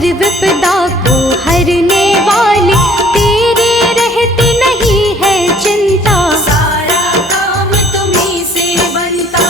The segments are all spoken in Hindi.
हर विपदा को हरने वाले, तेरे रहते नहीं है चिंता। सारा काम तुम्हीं से बनता।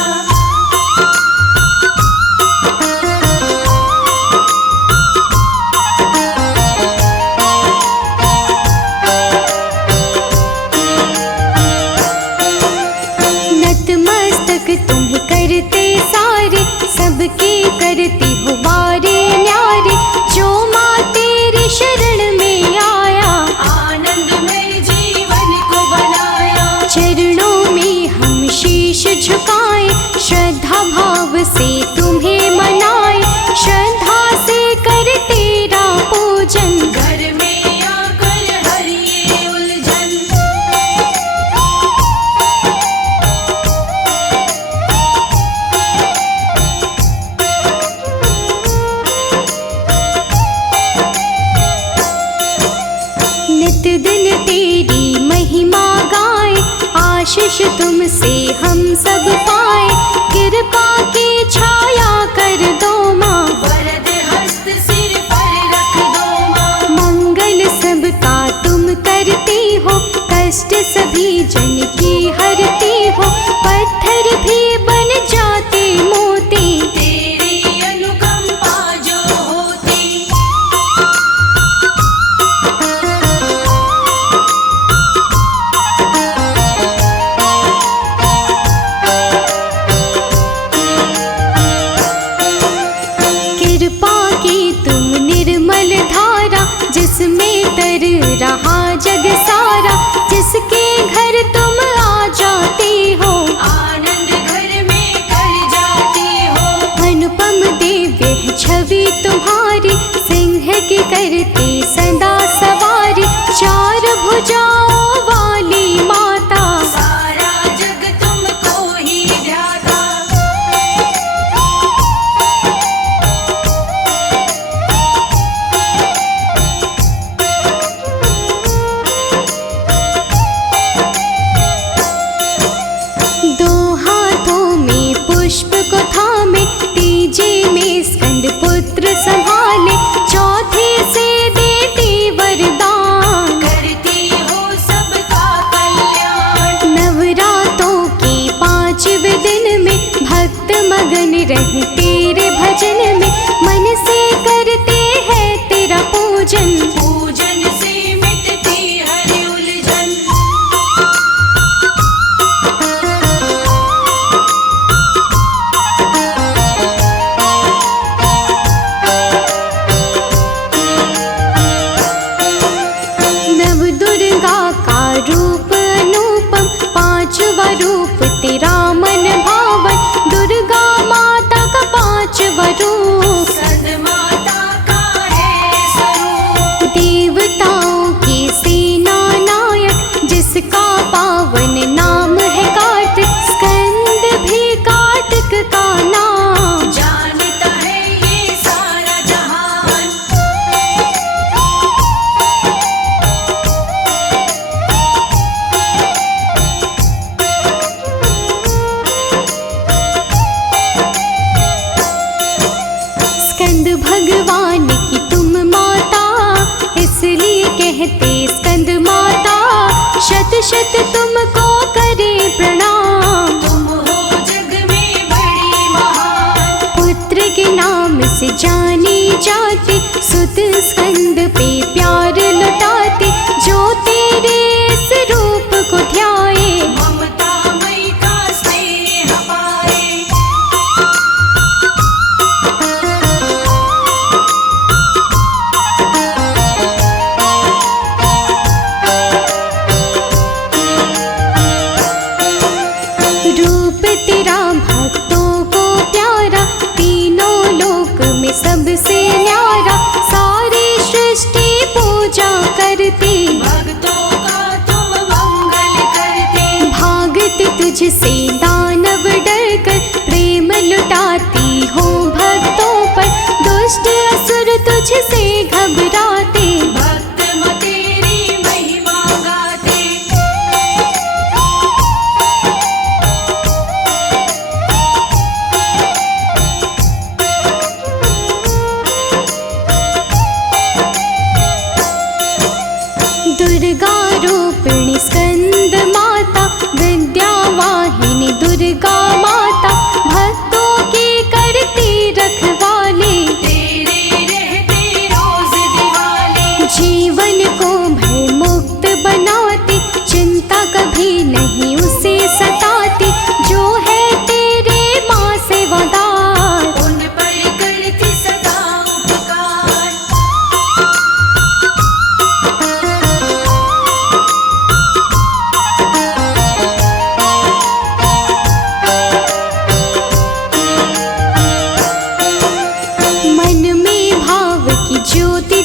नतमस्तक तुम्हें करते सारे, सबके करते हो वारे न्यारे। जो माँ तेरी शरण में आया, आनंदमय जीवन को बनाया। चरणों में हम शीश झुकाए, श्रद्धा भाव से तुम्हें मनाए। श्रद्धा से कर तेरा पूजन, घर में आकर हरिए उलझन। नित दिन तेरी महिमा गाए, आशीष तुमसे हम सब पाए। कृपा की छाया कर दो माँ, वरद हस्त सिर पर रख दो माँ। मंगल सबका तुम करती हो, कष्ट सभी जन की हरती हो। पत्थर भी बन जाते मोती, तेरी अनुकंपा जो होती। कृपा की तुम निर्मल धारा, जिसमें तर रहा जग सारा। जिसके घर तुम आ जाती हो, आनंद घर में कर जाती हो। अनुपम दिव्य है छवि तुम्हारी, सिंह की करते सदा सवारी। चार भुजाओं वाली माता, सारा जग तुमको ही ध्याता। दो हाथों में पुष्प को थामे, तीजे में स्कंद पुत्र संभाले। चौथे से देती वरदान, करती हो सबका कल्याण। नवरातों के 5वें दिन में भक्त मगन रहे तेरे भजन में। मन से करते हैं तेरा पूजन, पूजन से मिटती हर उलझन। नव दुर्गा का रूप अनुपम, 5वां रूप तेरा मन भावन। दुर्गा माता का 5वां रूप, सदमाता का है स्वरूप। देवताओं की सेना नायक, जिसका पावन नाम है कार्तिक। स्कंद भी कार्तिक का नाम, जानता है ये सारा जहान। स्कंद भगवान की तुम माता, इसलिए कहते स्कंद माता। शत शत तुमको करे प्रणाम, तुम हो जग में बड़ी महान। पुत्र के नाम से जानी जाती, सुत स्कंद पे प्यार लुटाते। जो तेरे इस रूप को ध्याए, ममता मई का स्नेह पाए। रूप तेरा भक्तों को प्यारा, तीनों लोक में सबसे न्यारा। सारी सृष्टि पूजा करती, भक्तों का तुम मंगल करते। भागते तुझसे दानव डर कर, प्रेम लुटाती हो भक्तों पर। दुष्ट असुर तुझसे घबराते, भक्त तेरी महिमा गाते।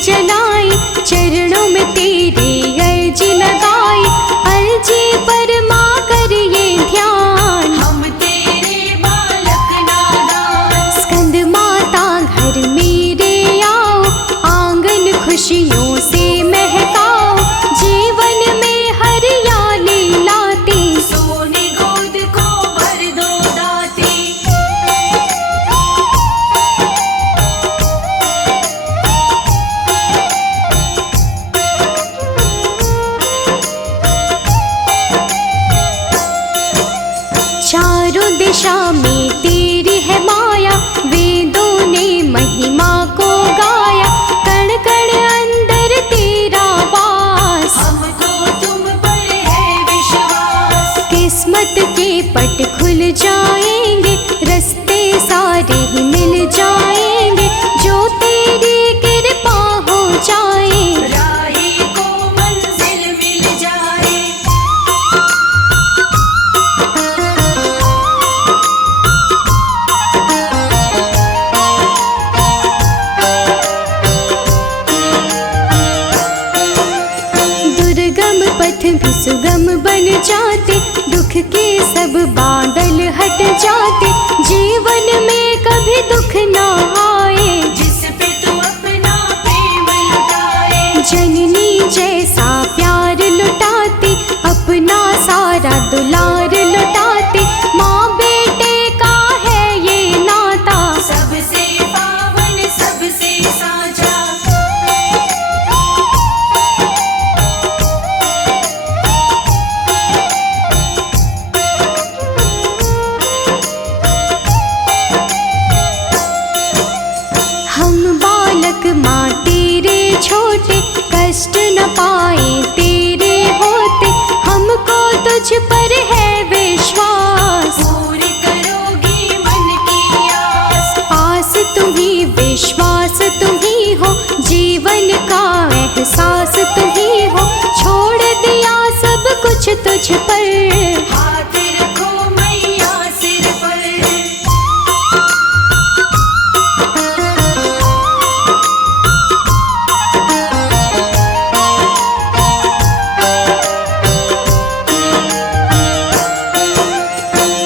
जलाई, चरणों में तेरे अर्जी लगाई। अर्जी पर माँ करिए ध्यान, हम तेरे बालक नादान। स्कंद माता घर मेरे आओ, आंगन खुशियों से महकाओ। जीवन में हरियाली लाते, सोने गोद को भर दो दाते। चारों दिशा में तेरी है माया, वेदों ने महिमा को गाया। कण कण अंदर तेरा वास, हमको तुम पर है विश्वास। किस्मत के पट खुल जाएंगे, रास्ते सारे ही मिल जाएंगे। जो तेरी कृपा हो जाए, राही को मंजिल मिल जाए। दुर्गम पथ भी सुगम बन जाते, दुख के सब बादल हट जाते। जीवन में कभी दुख ना आए, जिस पे तू अपना प्रेम लुटाए। जननी जैसा प्यार लुटाती, अपना सारा दुलार लुटाती। माँ बेटे का है ये नाता, सबसे पावन सबसे साझा। हम बालक माँ तेरे छोटे, कष्ट न पाए तेरे होते। हमको तुझ पर है विश्वास, पूरी करोगी मन की आस। आस तुम्ही विश्वास तुम्ही हो, जीवन का एहसास तुम्ही हो। छोड़ दिया सब कुछ तुझ पर, हाथ रखो मैया सिर पर।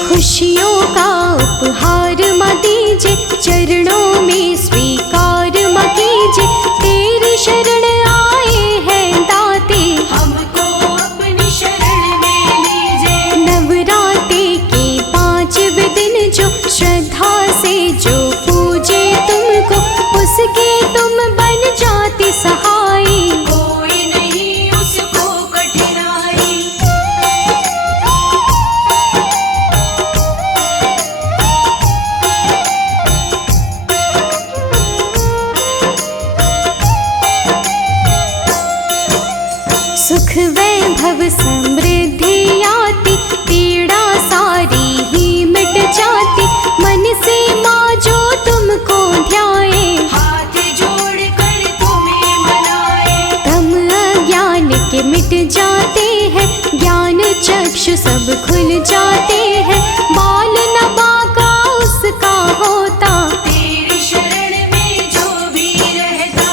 खुशियों का उपहार माँ दीजिए, चरणों में स्वीकार माँ कीजिए। तेरी शरण आए हैं दाते, हमको अपनी शरण में लीजिए। नवरात्रि के 5वें दिन जो श्रद्धा से जो पूजे तुमको, उसके तुम बन जाती सहाय। कोई नहीं उसको कठिनाई। सुख वैभव समृद्धि आती, पीड़ा सारी ही मिट जाती। मन से माँ जो तुमको ध्याए, हाथ जोड़ कर तुम्हें मनाए। तम अज्ञान के मिट जाते हैं, ज्ञान चक्षु सब खुल जाते हैं। बाल न बाका उसका होता, तेरी शरण में जो भी रहता।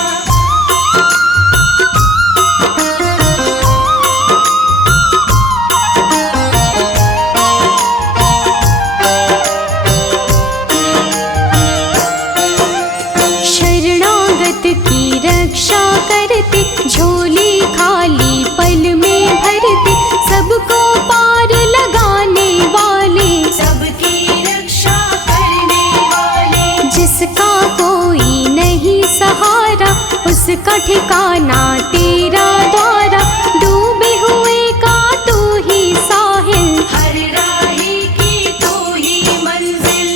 शरणागत की रक्षा करते, झोली खाली पल में भरते। सबको पार लगाने वाले, सबकी रक्षा करने वाले। जिसका कोई नहीं सहारा, उसका ठिकाना तेरा द्वारा। डूबे हुए का तू ही साहिल, हर राही की तू ही मंजिल।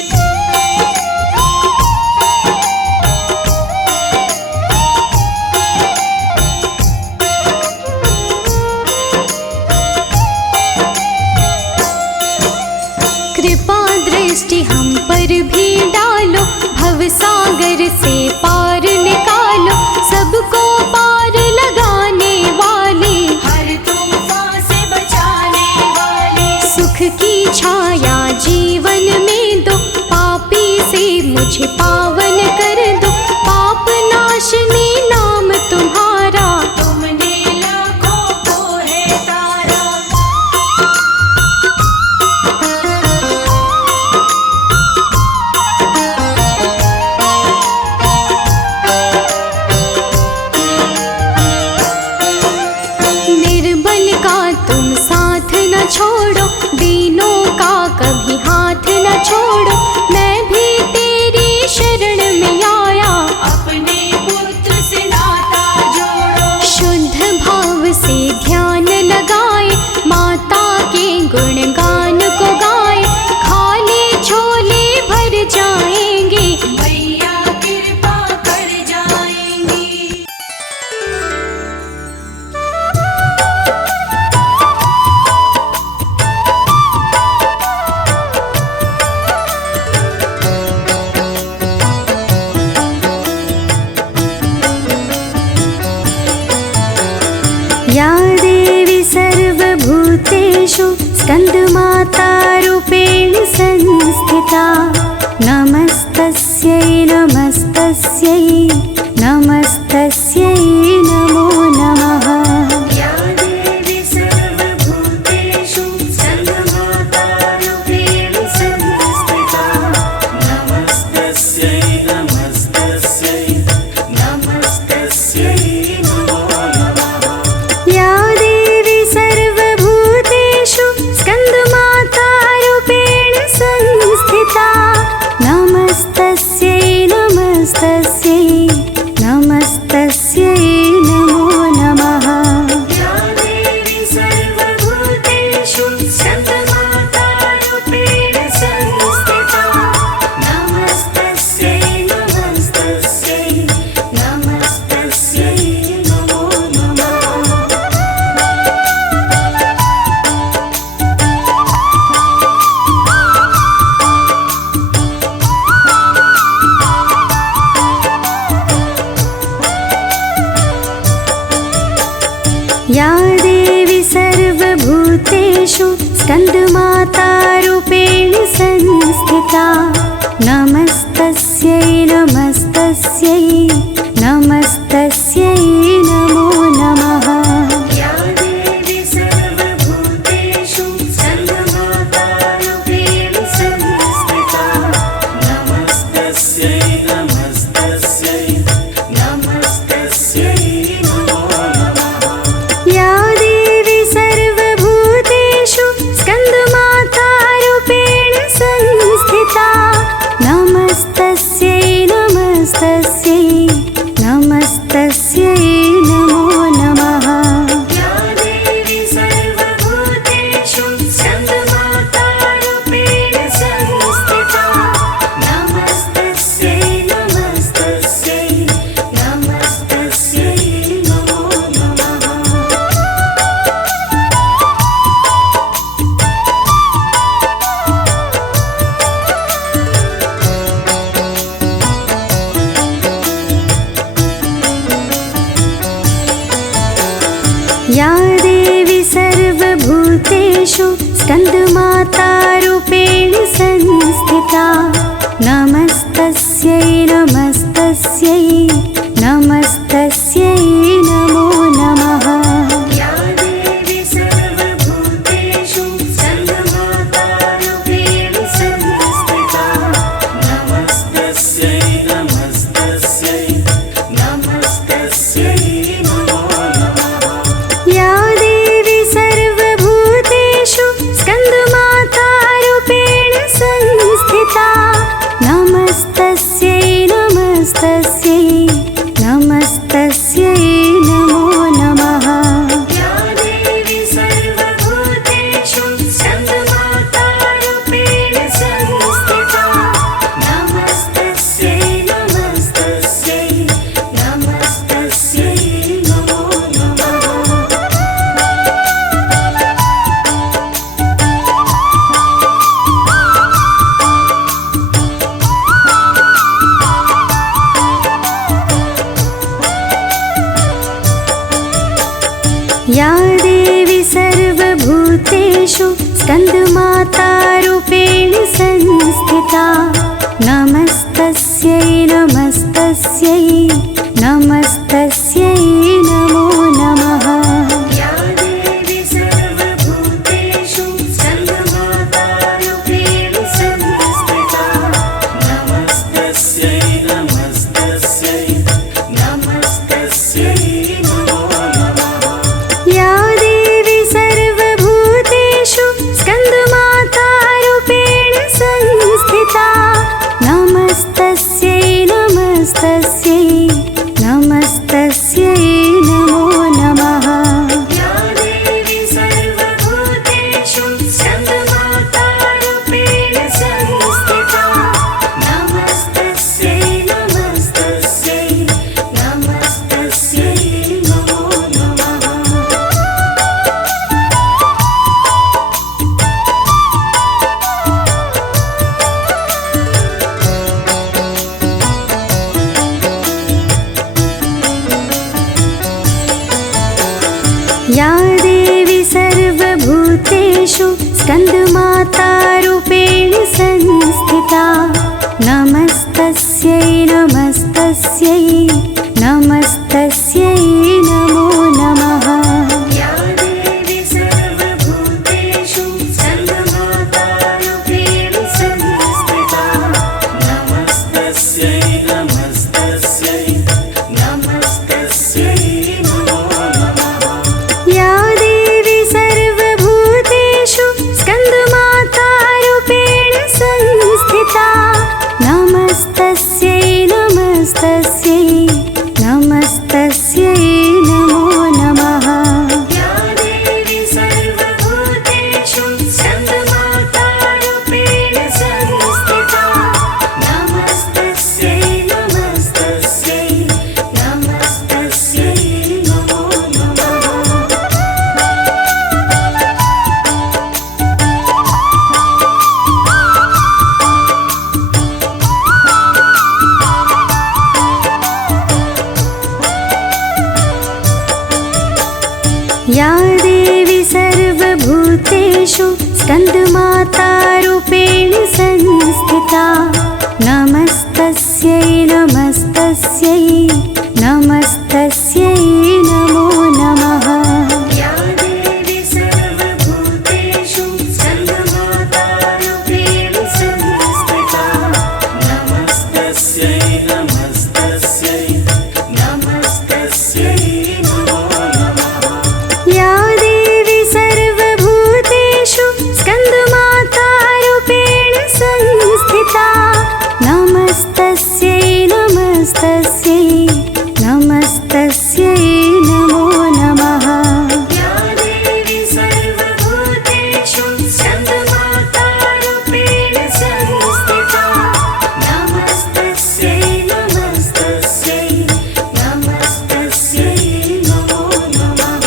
कृपा दृष्टि हम पर भी डालो, भव सागर से पार निकालो। सबको पार लगाने वाले, छोड़ो, मैं भी तेरी शरण में आया। अपने पुत्र से नाता जोड़ो, शुद्ध भाव से ध्यान लगाए, माता के गुणगान को गाए, खाली झोले भर जाएंगे, मैया कृपा कर जाएंगी। या देवी सर्वभूतेषु स्कन्दमातारूपेण संस्थिता, नमस्तस्यै नमस्तस्यै नमस्तस्यै नमो नमः। या देवी सर्वभूतेषु स्कन्दमातारूपेण संस्थिता, नमस्तस्यै नमस्तस्यै नमस्तस्यै नमो नमः। या देवी सर्वभूतेषु स्कन्दमातारूपेण संस्थिता, नमस्तस्यै नमस्तस्यै नमस्तस्यै नमो नमः। या देवी सर्वभूतेषु स्कन्दमातारूपेण संस्थिता, नमस्तस्यै नमस्तस्यै नमस्तस्यै नमो नमः। या देवी सर्वभूतेषु स्कन्दमातारूपेण संस्थिता, नमस्तस्यै नमस्तस्यै नमस्तस्यै नमो नमः। या देवी सर्वभूतेषु स्कन्दमातारूपेण संस्थिता, नमस्तस्यै नमस्तस्यै नमस्तस्यै नमो नमः। या देवी सर्वभूतेषु स्कन्दमातारूपेण संस्थिता, नमस्तस्यै नमस्तस्यै नमस्तस्यै नमो नमः। या देवी सर्वभूतेषु स्कन्दमातारूपेण संस्थिता, नमस्तस्यै नमस्तस्यै नमस्तस्यै नमो नमः। या देवी सर्वभूतेषु स्कन्दमातारूपेण संस्थिता, नमस्तस्यै नमस्तस्यै नमस्तस्यै नमो नमः। या देवी सर्वभूतेषु स्कन्दमातारूपेण संस्थिता, नमस्तस्यै नमस्तस्यै नमस्तस्यै नमो नमः। या देवी सर्वभूतेषु स्कन्दमातारूपेण संस्थिता, नमस्तस्यै नमस्तस्यै नमस्तस्यै नमो नमः। या देवी सर्वभूतेषु स्कन्दमातारूपेण संस्थिता, नमस्तस्यै नमस्तस्यै नमस्तस्यै नमो नमः। या देवी सर्वभूतेषु स्कन्दमातारूपेण संस्थिता, नमस्तस्यै नमस्तस्यै नमस्तस्यै नमो नमः। या देवी सर्वभूतेषु स्कन्दमातारूपेण संस्थिता, नमस्तस्यै नमस्तस्यै नमस्तस्यै नमो नमः। या देवी सर्वभूतेषु स्कन्दमातारूपेण संस्थिता, नमस्तस्यै नमो नमः। या देवी सर्वभूतेषु स्कन्दमातारूपेण संस्थिता नमस्तस्यै नमस्तस्यै नमस्तस्यै नमो नमः। या देवी सर्वभूतेषु स्कन्दमातारूपेण संस्थिता नमस्तस्यै नमस्तस्यै नमस्तस्यै नमो नमः। या देवी सर्वभूतेषु स्कन्दमातारूपेण संस्थिता नमस्तस्यै नमस्तस्यै नमस्तस्यै नमो नमः। या देवी सर्वभूतेषु स्कन्दमातारूपेण संस्थिता नमस्तस्यै नमस्तस्यै नमस्तस्यै नमो नमः। या देवी सर्वभूतेषु स्कन्दमातारूपेण संस्थिता नमस्तस्यै नमस्तस्यै नमस्तस्यै नमो नमः। या देवी सर्वभूतेषु स्कन्दमातारूपेण संस्थिता नमस्तस्यै नमस्तस्यै नमस्तस्यै नमो नमः। या देवी सर्वभूतेषु स्कन्दमातारूपेण संस्थिता नमस्तस्यै नमस्तस्यै नमस्तस्यै नमो नमः। या देवी सर्वभूतेषु स्कन्दमातारूपेण संस्थिता नमस्तस्यै नमस्तस्यै नमस्तस्यै नमो नमः। या देवी सर्वभूतेषु स्कन्दमातारूपेण संस्थिता नमस्तस्यै नमस्तस्यै नमस्तस्यै नमो नमः।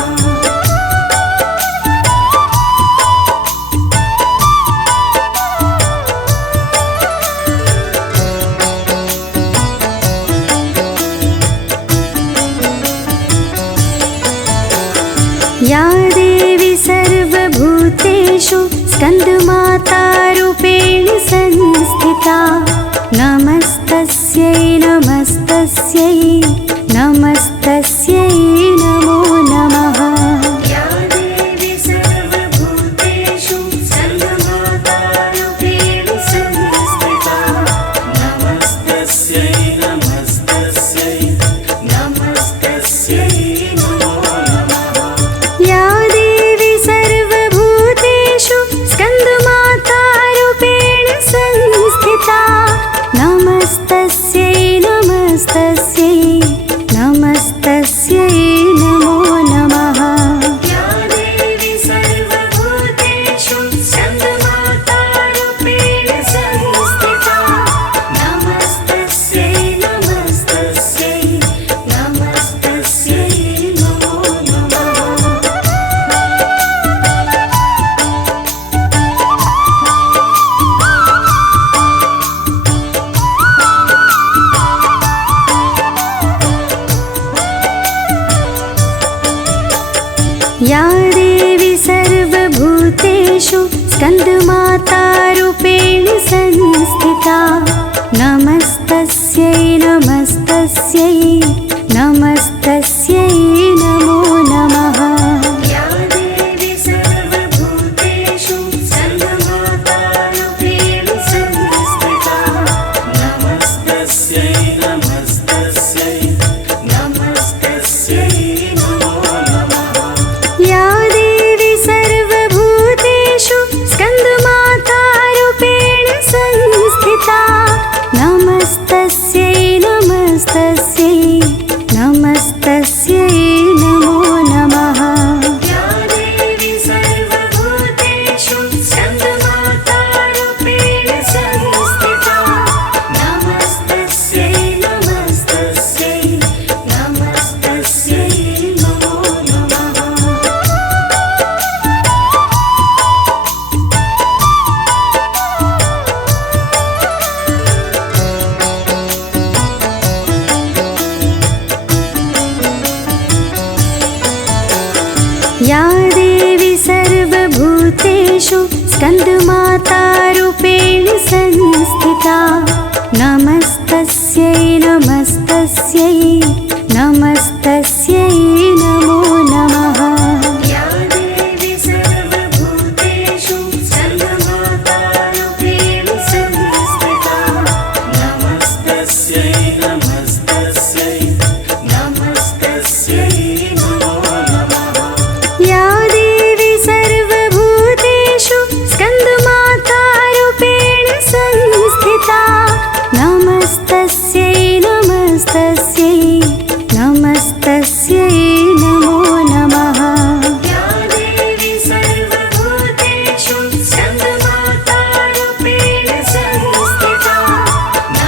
या देवी सर्वभूतेषु स्कन्दमातारूपेण संस्थिता नमस्तस्यै नमस्तस्यै नमस्तस्यै नमो नमः। या देवी सर्वभूतेषु स्कन्दमातारूपेण संस्थिता नमस्तस्यै नमस्तस्यै नमस्तस्यै नमो नमः। या देवी सर्वभूतेषु स्कन्दमातारूपेण संस्थिता नमस्तस्यै नमस्तस्यै नमस्तस्यै नमो नमः। या देवी सर्वभूतेषु स्कन्दमातारूपेण संस्थिता नमस्तस्यै नमस्तस्यै नमस्तस्यै नमो नमः। या देवी सर्वभूतेषु स्कन्दमातारूपेण संस्थिता नमस्तस्यै नमस्तस्यै नमस्तस्यै नमो नमः। या देवी सर्वभूतेषु स्कन्दमातारूपेण संस्थिता नमस्तस्यै नमस्तस्यै नमस्तस्यै नमो नमः। या देवी सर्वभूतेषु स्कन्दमातारूपेण संस्थिता नमस्तस्यै नमस्तस्यै नमस्तस्यै नमो नमः। या देवी सर्वभूतेषु स्कन्दमातारूपेण संस्थिता नमस्तस्यै नमस्तस्यै नमस्तस्यै नमो नमः। या देवी सर्वभूतेषु स्कन्दमातारूपेण संस्थिता नमस्तस्यै नमस्तस्यै नमस्तस्यै नमो नमः। या देवी सर्वभूतेषु स्कन्दमातारूपेण संस्थिता नमस्तस्यै नमस्तस्यै नमस्तस्यै नमो नमः। या देवी सर्वभूतेषु स्कन्दमातारूपेण संस्थिता नमस्तस्यै नमस्तस्यै नमस्तस्यै नमो नमः। या देवी सर्वभूतेषु स्कन्दमातारूपेण संस्थिता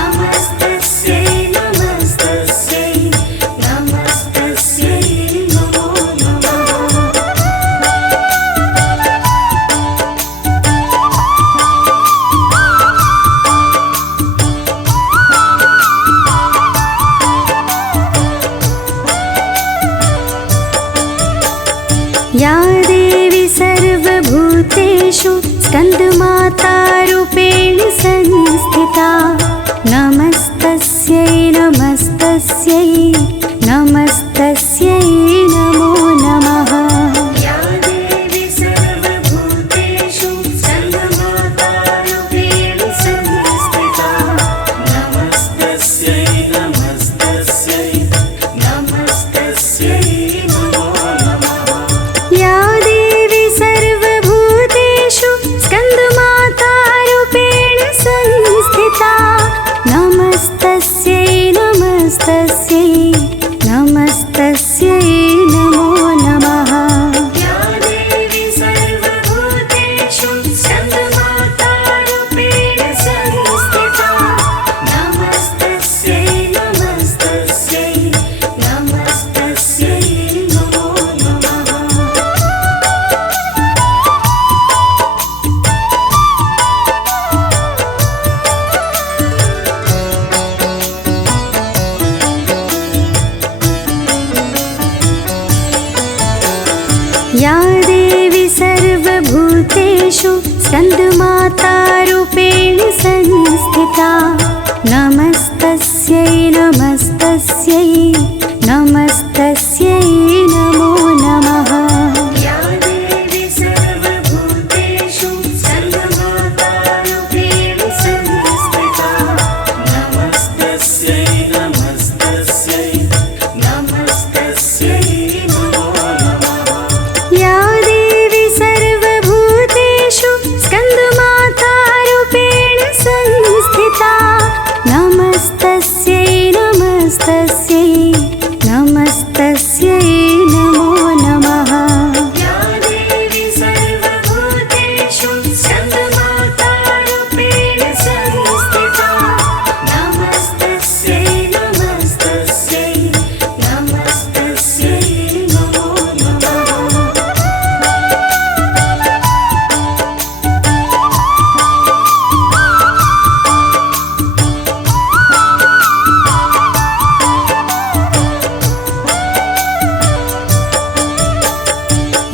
नमस्तस्यै नमस्तस्यै नमस्तस्यै नमो नमः। या देवी सर्वभूतेषु स्कन्दमातारूपेण संस्थिता नमस्तस्यै नमस्तस्यै नमस्तस्यै नमो नमः। या देवी सर्वभूतेषु स्कन्दमातारूपेण संस्थिता नमस्तस्यै नमस्तस्यै नमस्तस्यै नमो नमः। या देवी सर्वभूतेषु स्कन्दमातारूपेण संस्थिता नमस्तस्यै नमस्तस्यै नमस्तस्यै नमो नमः। या देवी सर्वभूतेषु स्कन्दमातारूपेण संस्थिता नमस्तस्यै नमस्तस्यै नमस्तस्यै नमो नमः। या देवी सर्वभूतेषु स्कन्दमातारूपेण संस्थिता नमस्तस्यै नमस्तस्यै नमस्तस्यै नमो नमः। या देवी सर्वभूतेषु स्कन्दमातारूपेण संस्थिता नमस्तस्यै नमस्तस्यै नमस्तस्यै नमो नमः। या देवी सर्वभूतेषु स्कन्दमातारूपेण संस्थिता नमस्तस्यै नमस्तस्यै नमस्तस्यै नमो नमः। या देवी सर्वभूतेषु स्कन्दमातारूपेण संस्थिता नमस्तस्यै नमस्तस्यै नमस्तस्यै नमो नमः।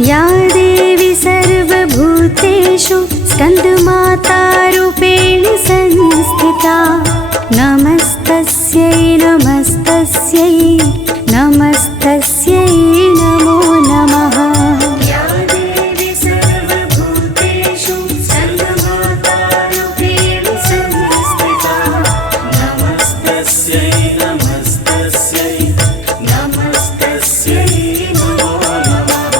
या देवी सर्वभूतेषु स्कन्दमातारूपेण संस्थिता नमस्तस्यै नमस्तस्यै नमस्तस्यै नमो नमः। या देवी सर्वभूतेषु स्कन्दमातारूपेण संस्थिता नमस्तस्यै नमस्तस्यै नमस्तस्यै नमो नमः।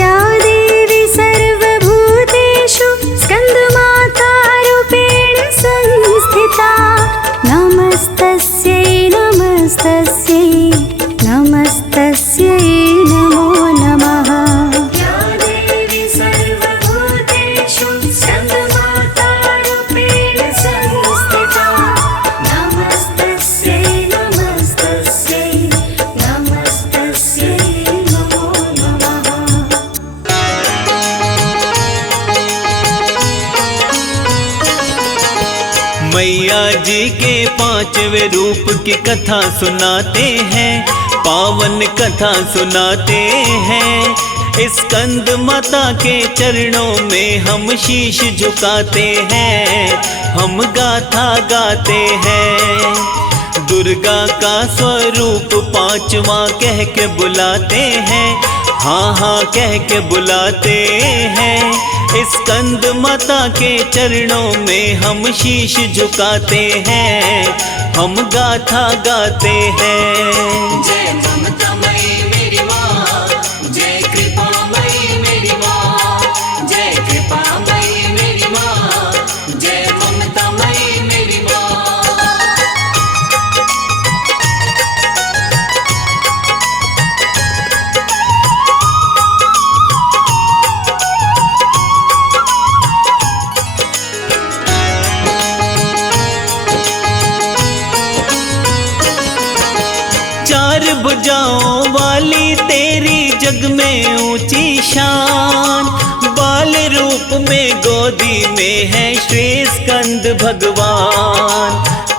या देवी सर्वभूतेषु स्कन्दमातारूपेण संस्थिता नमस्तस्यै नमस्तस्यै तस्यै नमो नमः। या देवी सर्वभूतेषु स्कन्दमातारूपेण संस्थिता नमस्तस्यै नमस्तस्यै नमस्तस्यै नमो नमः। मैया जी के पांचवें रूप की कथा सुनाते हैं, पावन कथा सुनाते हैं। स्कंद माता के चरणों में हम शीश झुकाते हैं, हम गाथा गाते हैं। दुर्गा का स्वरूप पांचवा कह के बुलाते हैं, हाँ हाँ कह के बुलाते हैं। स्कंद माता के चरणों में हम शीश झुकाते हैं, हम गाथा गाते हैं। जय ममतामयी मेरी माँ, जय कृपामयी मेरी माँ, जय कृपामयी मेरी माँ, जय ममतामयी मेरी माँ। चार भुजाओं वाली तेरी जग में ऊंची शान, बाल रूप में गोदी में है श्री स्कंद भगवान।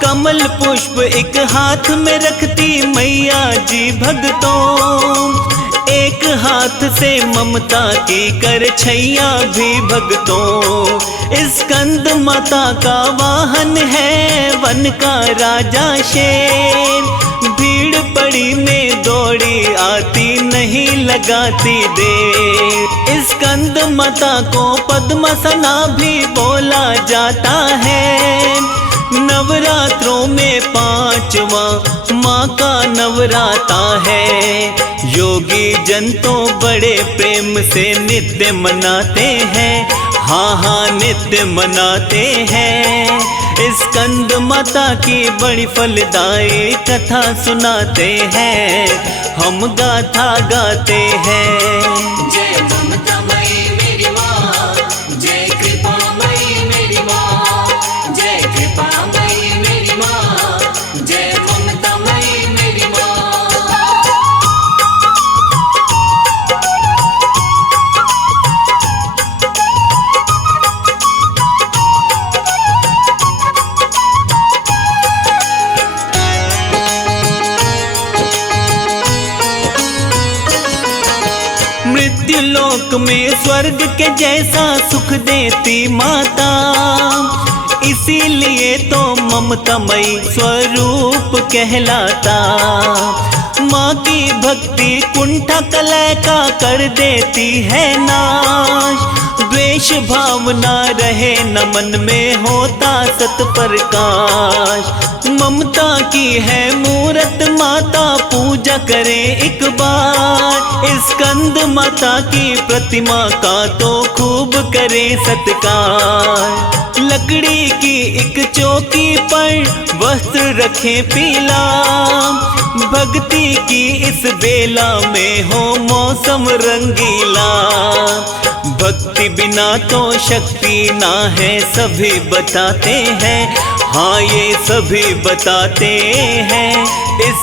कमल पुष्प एक हाथ में रखती मैया जी भक्तों, एक हाथ से ममता की कर छैया भी भक्तों। स्कंद माता का वाहन है वन का राजा शेर, भीड़ पड़ी में दौड़ी आती नहीं लगाती देर। स्कंद माता को पद्मसना भी बोला जाता है, नवरात्रों में पांचवा माँ का नवराता है। योगी जन तो बड़े प्रेम से नित्य मनाते हैं, हाँ हाँ नित्य मनाते हैं। स्कंद माता की बड़ी फलदायी कथा सुनाते हैं, हम गाथा गाते हैं। जय ममतामयी मेरी माँ, जय कृपामयी मेरी माँ, जय कृपामयी मेरी माँ, जय ममतामयी मेरी माँ। मृत्युलोक में स्वर्ग के जैसा सुख देती माता, इसीलिए तो ममतामयी स्वरूप कहलाता। माँ की भक्ति कुंठा कलह का कर देती है नाश, द्वेष भावना रहे न मन में होता सत प्रकाश। ममता की है मूरत माता पूजा करे एक बार, स्कंद माता की प्रतिमा का तो खूब करे सत्कार। लकड़ी की एक चौकी पर वस्त्र रखे पीला, भक्ति की इस बेला में हो मौसम रंगीला। भक्ति बिना तो शक्ति ना है सभी बताते हैं, हाँ ये सभी बताते हैं।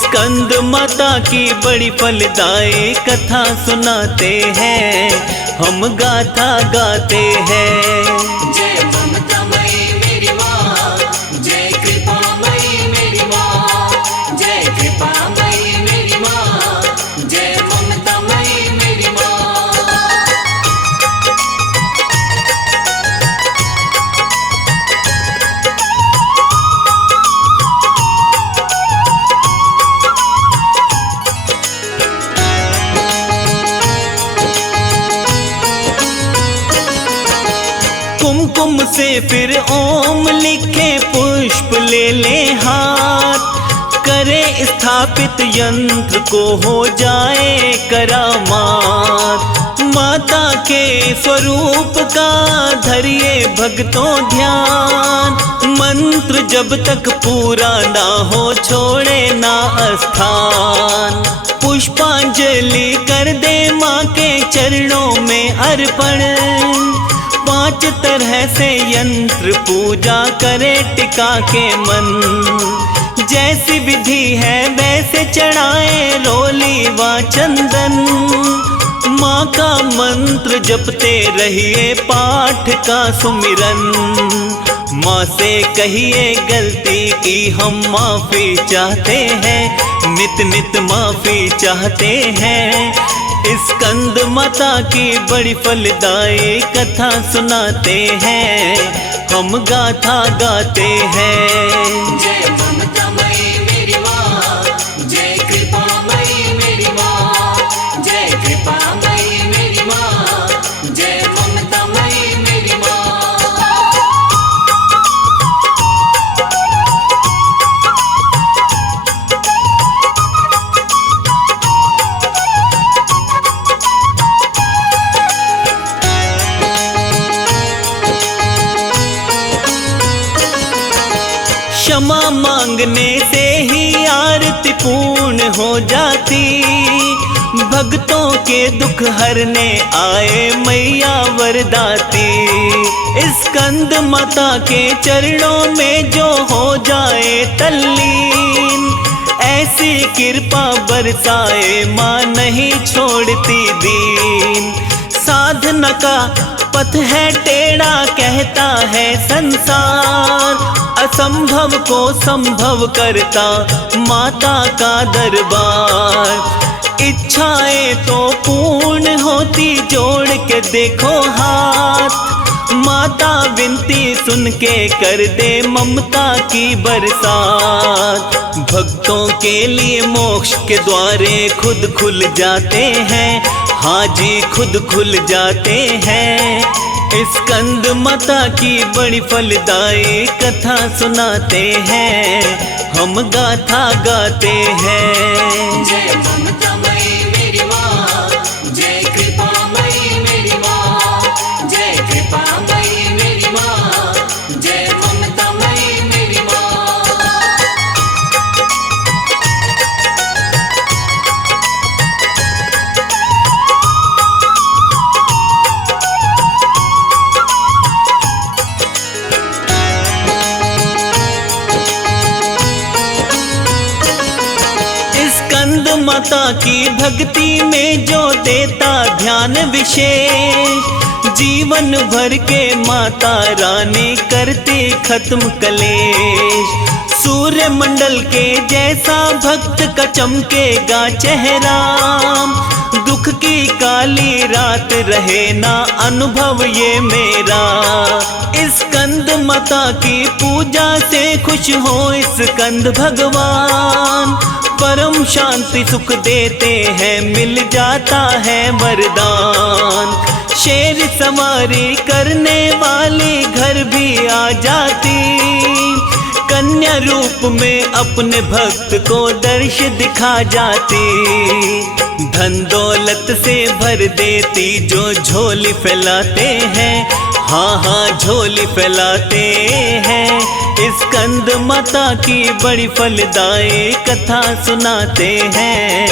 स्कंद माता की बड़ी फलदायी कथा सुनाते हैं, हम गाथा गाते हैं। जय ममतामयी मेरी माँ, जय कृपामयी मेरी माँ, जय कृपामयी मेरी माँ, जय ममतामयी मेरी माँ। कुमकुम से फिर ओम लिखे पुष्प ले ले हाथ, करे स्थापित यंत्र को हो जाए करामात। माता के स्वरूप का धरिए भक्तों ध्यान, मंत्र जब तक पूरा ना हो छोड़े ना स्थान। पुष्पांजलि कर दे माँ के चरणों में अर्पण। 5 तरह से यंत्र पूजा करे टिका के मन। जैसी विधि है वैसे चढ़ाए रोली व चंदन। माँ का मंत्र जपते रहिए पाठ का सुमिरन। माँ से कहिए गलती की हम माफ़ी चाहते हैं, नित नित माफ़ी चाहते हैं। स्कंद माता की बड़ी फलदायी कथा सुनाते हैं, हम गाथा गाते हैं। जय ममतामयी मेरी माँ, जय कृपामयी मेरी माँ, जय कृपामयी मेरी माँ, जय ममतामयी मेरी माँ। क्षमा मांगने से ही आरती पूर्ण हो जाती। भक्तों के दुख हरने आए मैया वरदाती। स्कंद माता के चरणों में जो हो जाए तल्लीन, ऐसी कृपा बरसाए माँ नहीं छोड़ती दीन। साधना का पथ है टेढ़ा कहता है संसार, असंभव को संभव करता माता का दरबार। इच्छाएं तो पूर्ण होती जोड़ के देखो हाथ। माता विनती सुन के कर दे ममता की बरसात। भक्तों के लिए मोक्ष के द्वारे खुद खुल जाते हैं, हाँ जी खुद खुल जाते हैं। स्कंद माता की बड़ी फलदायी कथा सुनाते हैं, हम गाथा गाते हैं। जय ममतामयी मेरी माँ, जय कृपामयी मेरी माँ, जय कृपामयी मेरी माँ, जय ममतामयी मेरी माँ। स्कंद माता की भक्ति में जो देता ध्यान विशेष, जीवन भर के माता रानी करती खत्म कलेश। सूर्य मंडल के जैसा भक्त का चमकेगा चेहरा, दुख की काली रात रहे ना अनुभव ये मेरा। स्कंद माता की पूजा से खुश हो स्कंद भगवान, परम शांति सुख देते हैं मिल जाता है वरदान। शेर सवारी करने वाली घर भी आ जाती, कन्या रूप में अपने भक्त को दर्श दिखा जाती। धन दौलत से भर देती जो झोली फैलाते हैं, हाँ हाँ झोली फैलाते हैं। स्कंद माता की बड़ी फलदायी कथा सुनाते हैं,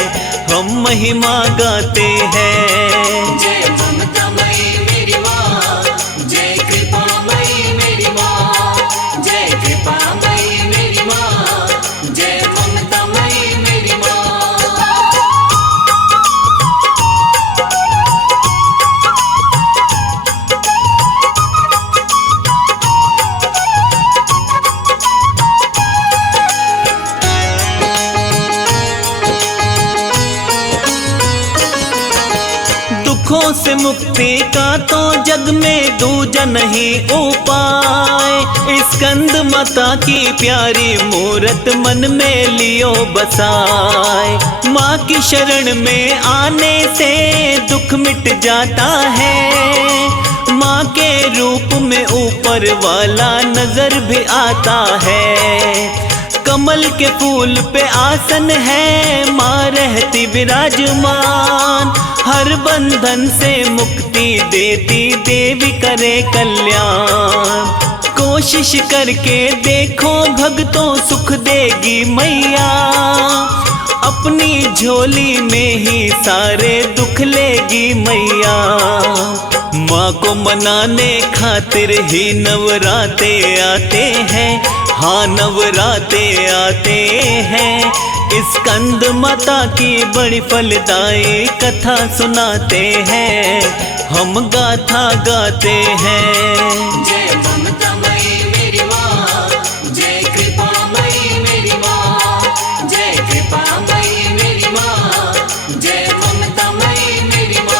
हम महिमा गाते हैं। जय ममतामयी मेरी माँ, जय कृपामयी मेरी माँ, जय कृपामयी मेरी माँ, जय ममतामयी मेरी माँ। दुखों से मुक्ति का तो जग में दूजा नहीं उपाय। स्कंद माता की प्यारी मूरत मन में लियो बसाए। माँ की शरण में आने से दुख मिट जाता है, माँ के रूप में ऊपर वाला नजर भी आता है। कमल के फूल पे आसन है, माँ रहती विराजमान। हर बंधन से मुक्ति देती देवी करे कल्याण। कोशिश करके देखो भक्तों सुख देगी मैया, अपनी झोली में ही सारे दुख लेगी मैया। माँ को मनाने खातिर ही नवराते आते हैं, हाँ नवराते आते हैं। स्कंद माता की बड़ी फलदायी कथा सुनाते हैं, हम गाथा गाते हैं। जय ममता मई मेरी माँ, जय कृपा मई मेरी माँ, जय कृपा मई मेरी माँ, जय ममता मई मेरी माँ।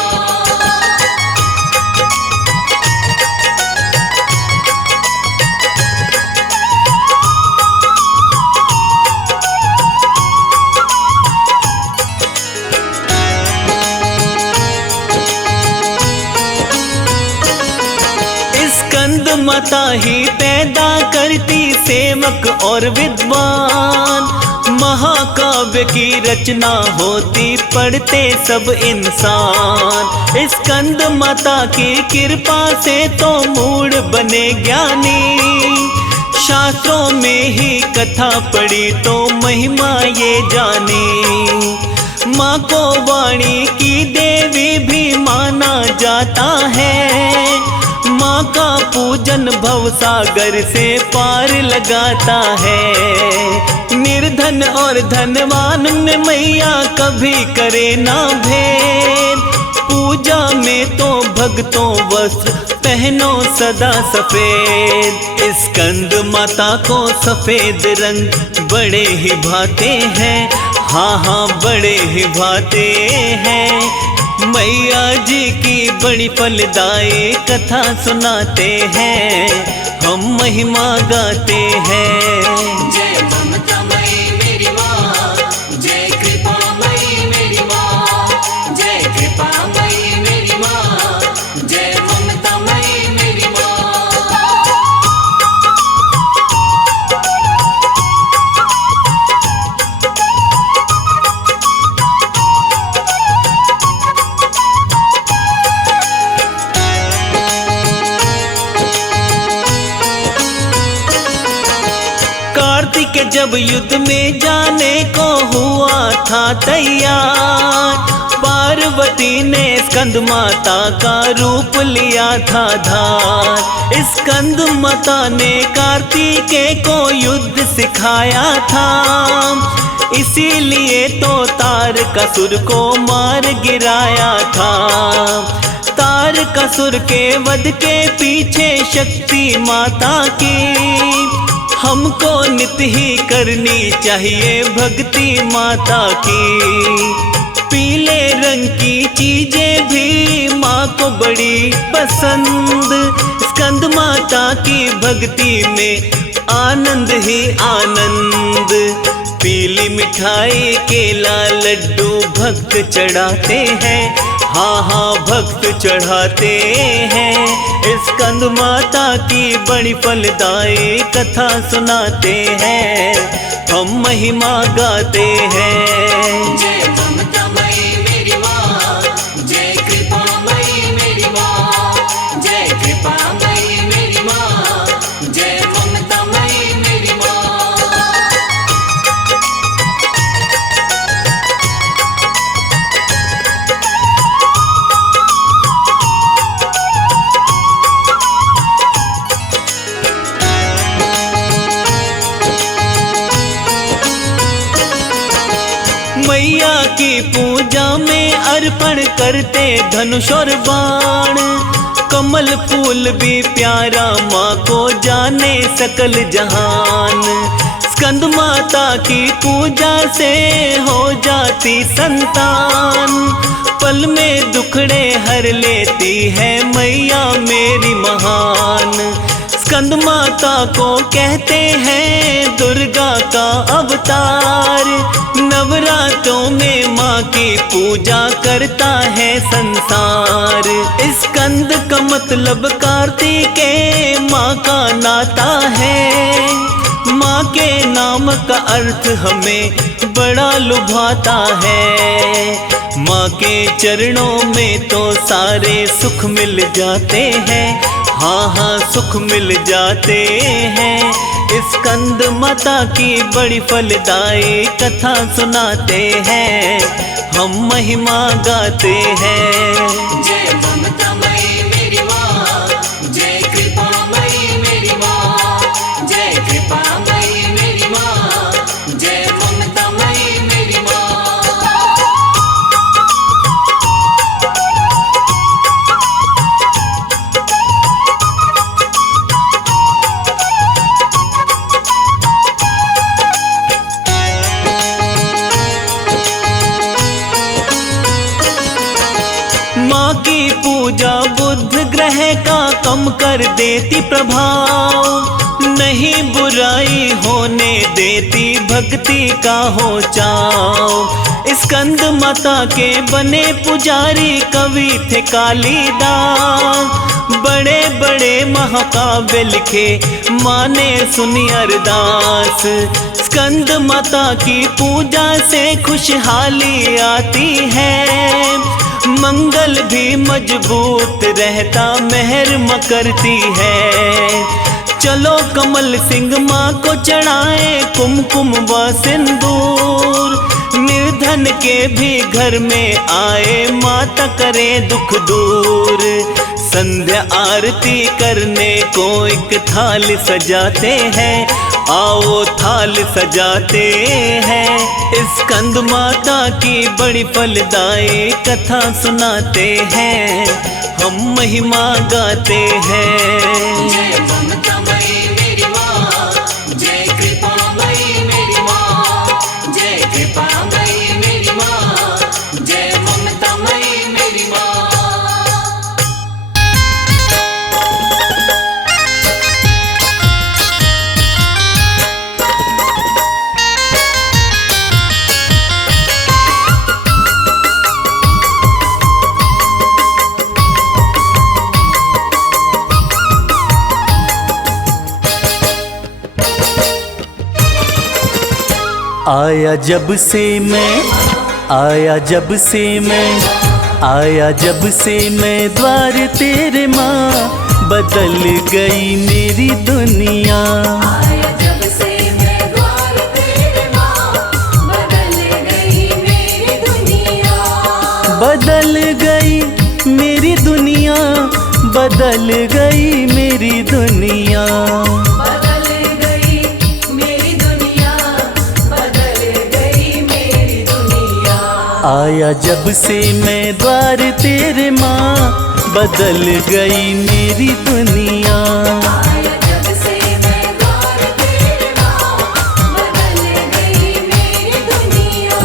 स्कंद माता ही पैदा करती सेवक और विद्वान। महाकाव्य की रचना होती पढ़ते सब इंसान। स्कंद माता की कृपा से तो मूड बने ज्ञानी। शास्त्रों में ही कथा पढ़ी तो महिमा ये जानी। माँ को वाणी की देवी भी माना जाता है। माँ का पूजन भव सागर से पार लगाता है। निर्धन और धनवान में मैया कभी करे ना भेद। पूजा में तो भक्तों वस्त्र पहनो सदा सफेद। स्कंद माता को सफेद रंग बड़े ही भाते हैं, हाँ हाँ बड़े ही भाते हैं। मैया जी की बड़ी फलदायी कथा सुनाते हैं, हम महिमा गाते हैं। जय ममता मई मेरी माँ, जय कृपा मई मेरी माँ, जय कृपा मई मेरी माँ, जय ममता मई मेरी माँ। कार्तिक जब युद्ध में जाने को हुआ था तैयार, पार्वती ने स्कंद माता का रूप लिया था धार। स्कंद माता ने कार्तिकेय को युद्ध सिखाया था, इसीलिए तो तारकासुर को मार गिराया था। तारकासुर के वध के पीछे शक्ति माता की, हमको नित्य ही करनी चाहिए भक्ति माता की। पीले रंग की चीजें भी माँ को बड़ी पसंद। स्कंद माता की भक्ति में आनंद ही आनंद। पीली मिठाई केला लड्डू भक्त चढ़ाते हैं, हाँ हाँ भक्त चढ़ाते हैं। स्कंद माता की बड़ी फलदायी कथा सुनाते हैं, हम महिमा गाते हैं। जय ममता मई मेरी माँ, जय कृपा मई मेरी माँ, जय कृपा मई मेरी माँ, जय ममता मई मेरी माँ। मैया की पूजा में अर्पण करते धनुष और बाण। कमल फूल भी प्यारा माँ को जाने सकल जहान। स्कंद माता की पूजा से हो जाती संतान। पल में दुखड़े हर लेती है मैया मेरी महान। स्कंद माता को कहते हैं दुर्गा का अवतार। नवरात्रों में माँ की पूजा करता है संसार। स्कंद का मतलब कार्तिकेय माँ का नाता है। माँ के नाम का अर्थ हमें बड़ा लुभाता है। माँ के चरणों में तो सारे सुख मिल जाते हैं, हाँ हाँ सुख मिल जाते हैं। स्कंद माता की बड़ी फलदायी कथा सुनाते हैं, हम महिमा गाते हैं। जय ममता मई मेरी माँ, जय कृपा मई मेरी माँ, जय कृपा मई मेरी माँ, जय ममता मई मेरी माँ। माँ की पूजा बुद्ध ग्रह का कम कर देती प्रभाव, नहीं बुराई होने देती भक्ति का हो चाव। स्कंद माता के बने पुजारी कवि थे कालिदास, बड़े बड़े महाकाव्य लिखे माँ ने सुनी अरदास। स्कंद माता की पूजा से खुशहाली आती है, मंगल भी मजबूत रहता मेहर करती है। चलो कमल सिंह माँ को चढ़ाए कुमकुम व सिंदूर, निर्धन के भी घर में आए माता करे दुख दूर। संध्या आरती करने को एक थाल सजाते हैं, आओ थाल सजाते हैं। स्कंद माता की बड़ी फलदायी कथा सुनाते हैं, हम महिमा गाते हैं। जय ममता मई मेरी माँ, जय कृपा मई मेरी माँ, जय कृपा मई मेरी माँ, जय ममता मई मेरी माँ। आया जब से मैं, आया जब से मैं, आया जब से मैं द्वार तेरे माँ, बदल गई मेरी दुनिया। आया जब से मैं द्वार तेरे माँ, बदल गई मेरी दुनिया। बदल गई मेरी दुनिया, बदल गई मेरी दुनिया। बदल गई मेरी दुनिया, बदल गई मेरी दुनिया। आया जब से मैं द्वार तेरे माँ, बदल गई मेरी दुनिया। आया जब से मैं द्वार तेरे माँ, बदल गई मेरी दुनिया।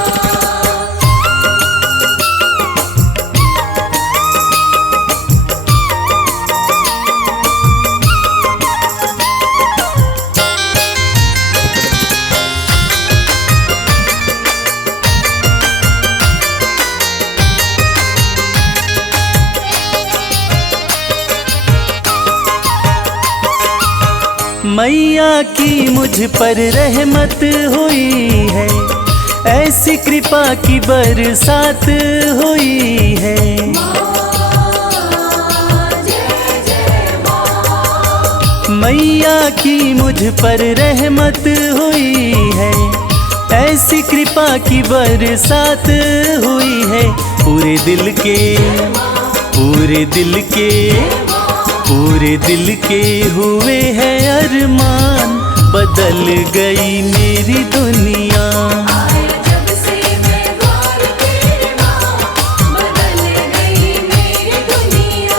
मैया की मुझ पर रहमत हुई है, ऐसी कृपा की बरसात हुई है। मैया की मुझ पर रहमत हुई है, ऐसी कृपा की बरसात हुई है। पूरे दिल के, पूरे दिल के, पूरे दिल के हुए हैं अरमान, बदल गई मेरी दुनिया। आया जब से मैं द्वार तेरे माँ, बदल गई मेरी दुनिया।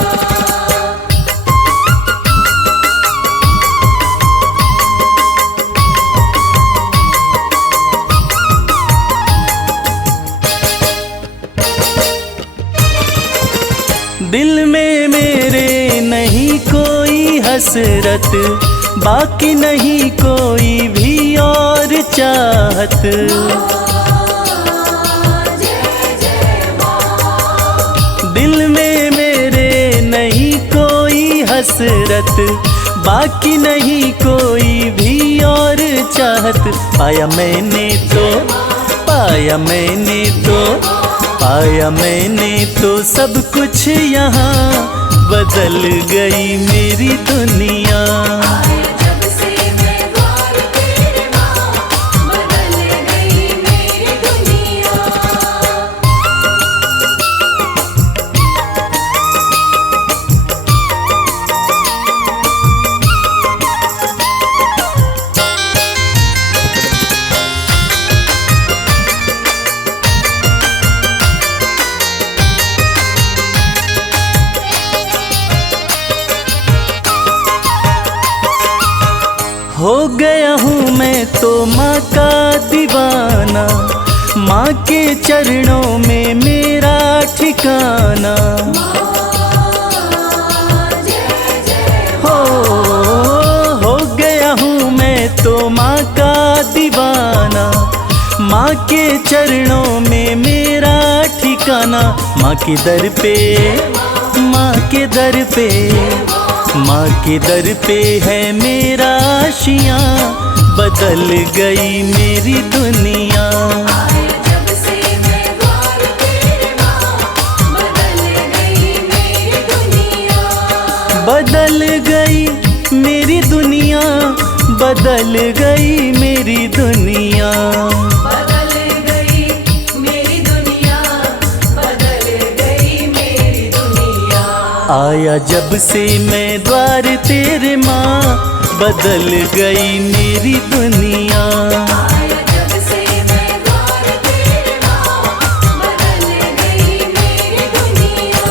दिल में मेरे नहीं कोई हसरत, बाकी नहीं कोई भी और चाहत। दिल में मेरे नहीं कोई हसरत, बाकी नहीं कोई भी और चाहत। पाया मैंने तो, पाया मैंने तो, पाया मैंने तो सब कुछ यहाँ, बदल गई मेरी दुनिया। जब से मैं द्वार तेरे माँ, बदल गई मेरी दुनिया। हो गया हूँ मैं तो माँ का दीवाना, माँ के चरणों में मेरा ठिकाना। हो गया हूँ मैं तो माँ का दीवाना, माँ के चरणों में मेरा ठिकाना। माँ के दर पे, माँ के दर पे, माँ के दर पे है मेरा आशियाँ, बदल गई मेरी दुनिया। जब से मैं द्वार तेरे माँ, बदल गई मेरी दुनिया। बदल गई मेरी दुनिया, बदल गई मेरी दुनिया। बदल गई मेरी दुनिया, बदल गई मेरी दुनिया। आया जब से मैं द्वार तेरे माँ, बदल गई मेरी दुनिया। जब से मैं द्वार तेरे माँ, बदल गई मेरी दुनिया।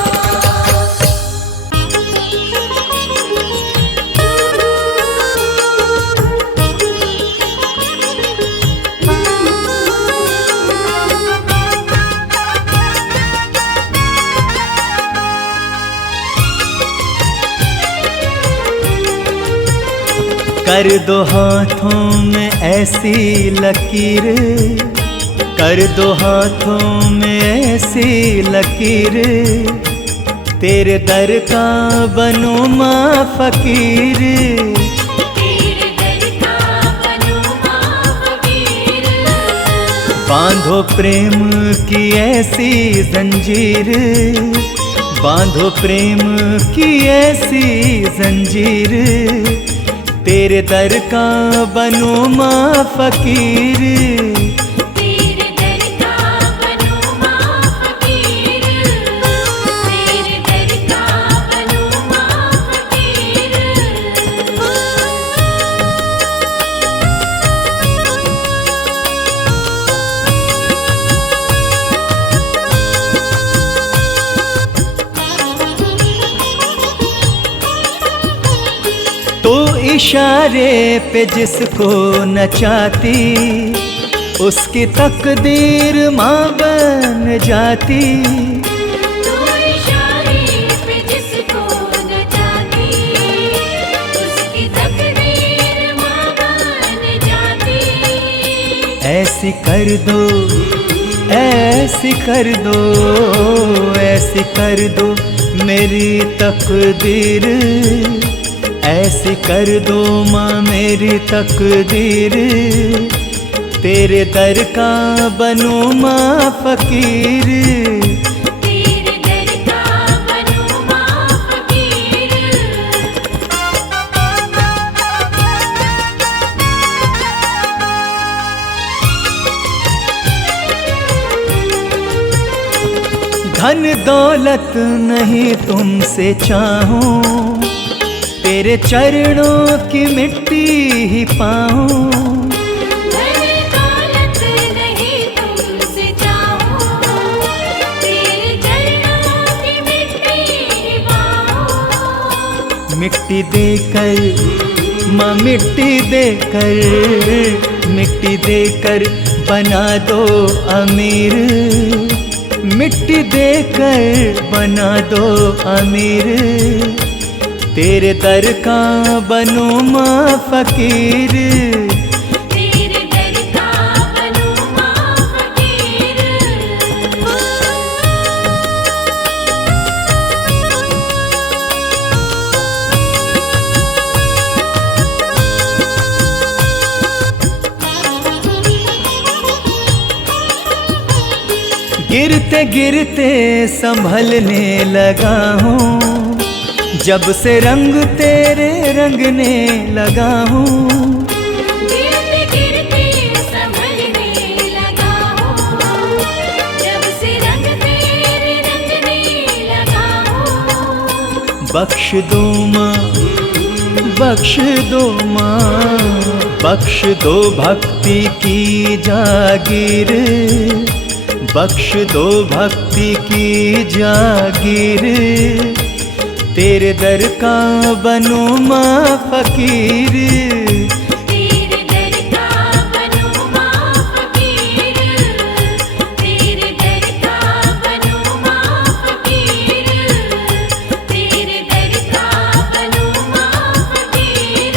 कर दो हाथों में ऐसी लकीर, कर दो हाथों में ऐसी लकीर, तेरे दर का बनूं माँ फकीर। तेरे दर का बनूं माँ फकीर। बांधो प्रेम की ऐसी जंजीर, बांधो प्रेम की ऐसी जंजीर, तेरे दर का बनूं माँ फकीर। तेरे दर का बनूं माँ फकीर। तेरे दर का बनूं माँ फकीर। तो इशारे पे जिसको नचाती, उसकी तकदीर माँ बन जाती। तो इशारे पे जिसको नचाती, उसकी तकदीर माँ बन जाती। ऐसी कर दो, ऐसी कर दो, ऐसी कर दो मेरी तकदीर, ऐसी कर दो माँ मेरी तकदीर, तेरे दर का बनूं माँ फकीर। तेरे दर का बनूं माँ फकीर। धन दौलत नहीं तुमसे चाहूं, तेरे चरणों की मिट्टी ही पाऊं। धन दौलत नहीं तुमसे चाहूं, तेरे चरणों की मिट्टी पाऊं। मिट्टी देकर माँ मिट्टी देकर, मिट्टी देकर बना दो अमीर, मिट्टी देकर बना दो अमीर, तेरे दर का बनूं माँ फकीर। तेरे दर का बनूं माँ फकीर। गिरते गिरते संभलने लगा हूँ, जब से रंग तेरे रंगने लगा हूँ। गिरते गिरते संभलने लगा हूँ, जब से रंग तेरे रंगने लगा हूँ। बख्श दो माँ, बख्श दो माँ, बख्श दो भक्ति की जागीर, बख्श दो भक्ति की जागीर। तेरे दर का बनूं माँ फकीर, तेरे दर का बनूं माँ फकीर, तेरे दर का बनूं माँ फकीर, तेरे दर का बनूं माँ फकीर।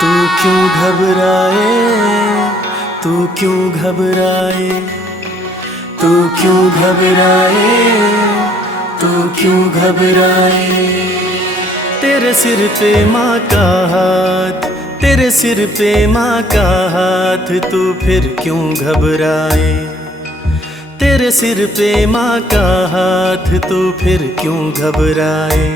तू क्यों घबराए, तू क्यों घबराए, तू क्यों घबराए, तू क्यों घबराए। तेरे सिर पे माँ का हाथ, तेरे सिर पे माँ का हाथ, तू फिर क्यों घबराए। तेरे सिर पे माँ का हाथ, तू फिर क्यों घबराए।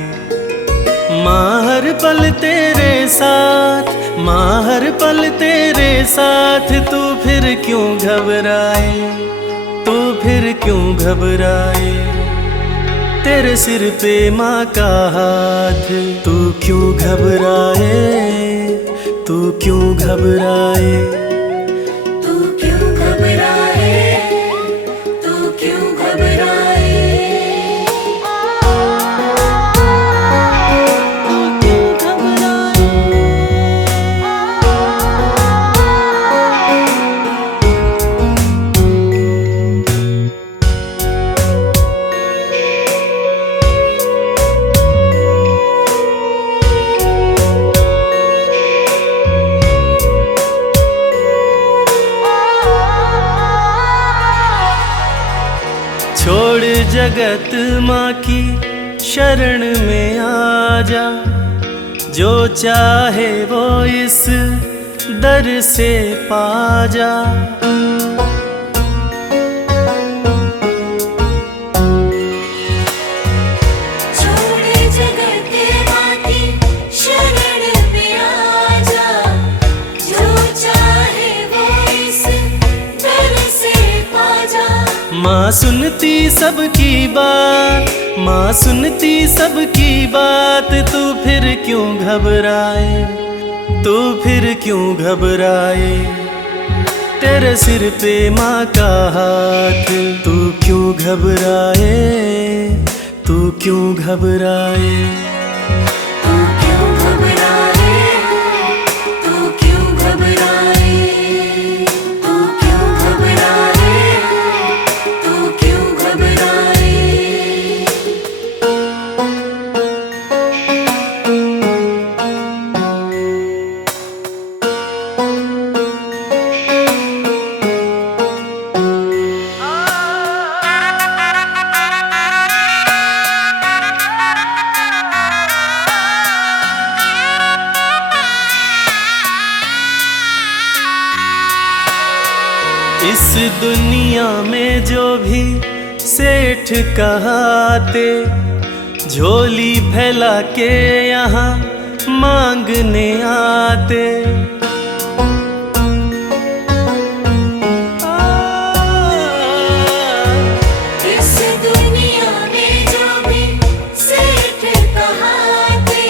माँ हर पल तेरे साथ, माँ हर पल तेरे साथ, तू फिर क्यों घबराए, तू फिर क्यों घबराए। तेरे सिर पे माँ का हाथ, तू क्यों घबराए, तू क्यों घबराए। तू क्यों घबराए, तू क्यों घबराए। छोड़ जगत माँ की शरण में आ जा, जो चाहे वो इस दर से पा जा। छोड़ जगत माँ की शरण में आ जा, जो चाहे वो इस दर से पा जा। माँ सुनती सबकी बात, माँ सुनती सबकी बात, तू फिर क्यों घबराए, तू फिर क्यों घबराए। तेरे सिर पे माँ का हाथ, तू क्यों घबराए, तू क्यों घबराए। तू क्यों घबराए, तू क्यों घबराए, तू क्यों घबराए, तू क्यों घबराए। इस दुनिया में जो भी सेठ कहाते, झोली फैला के यहाँ मांगने आते। इस दुनिया में जो भी सेठ कहाते,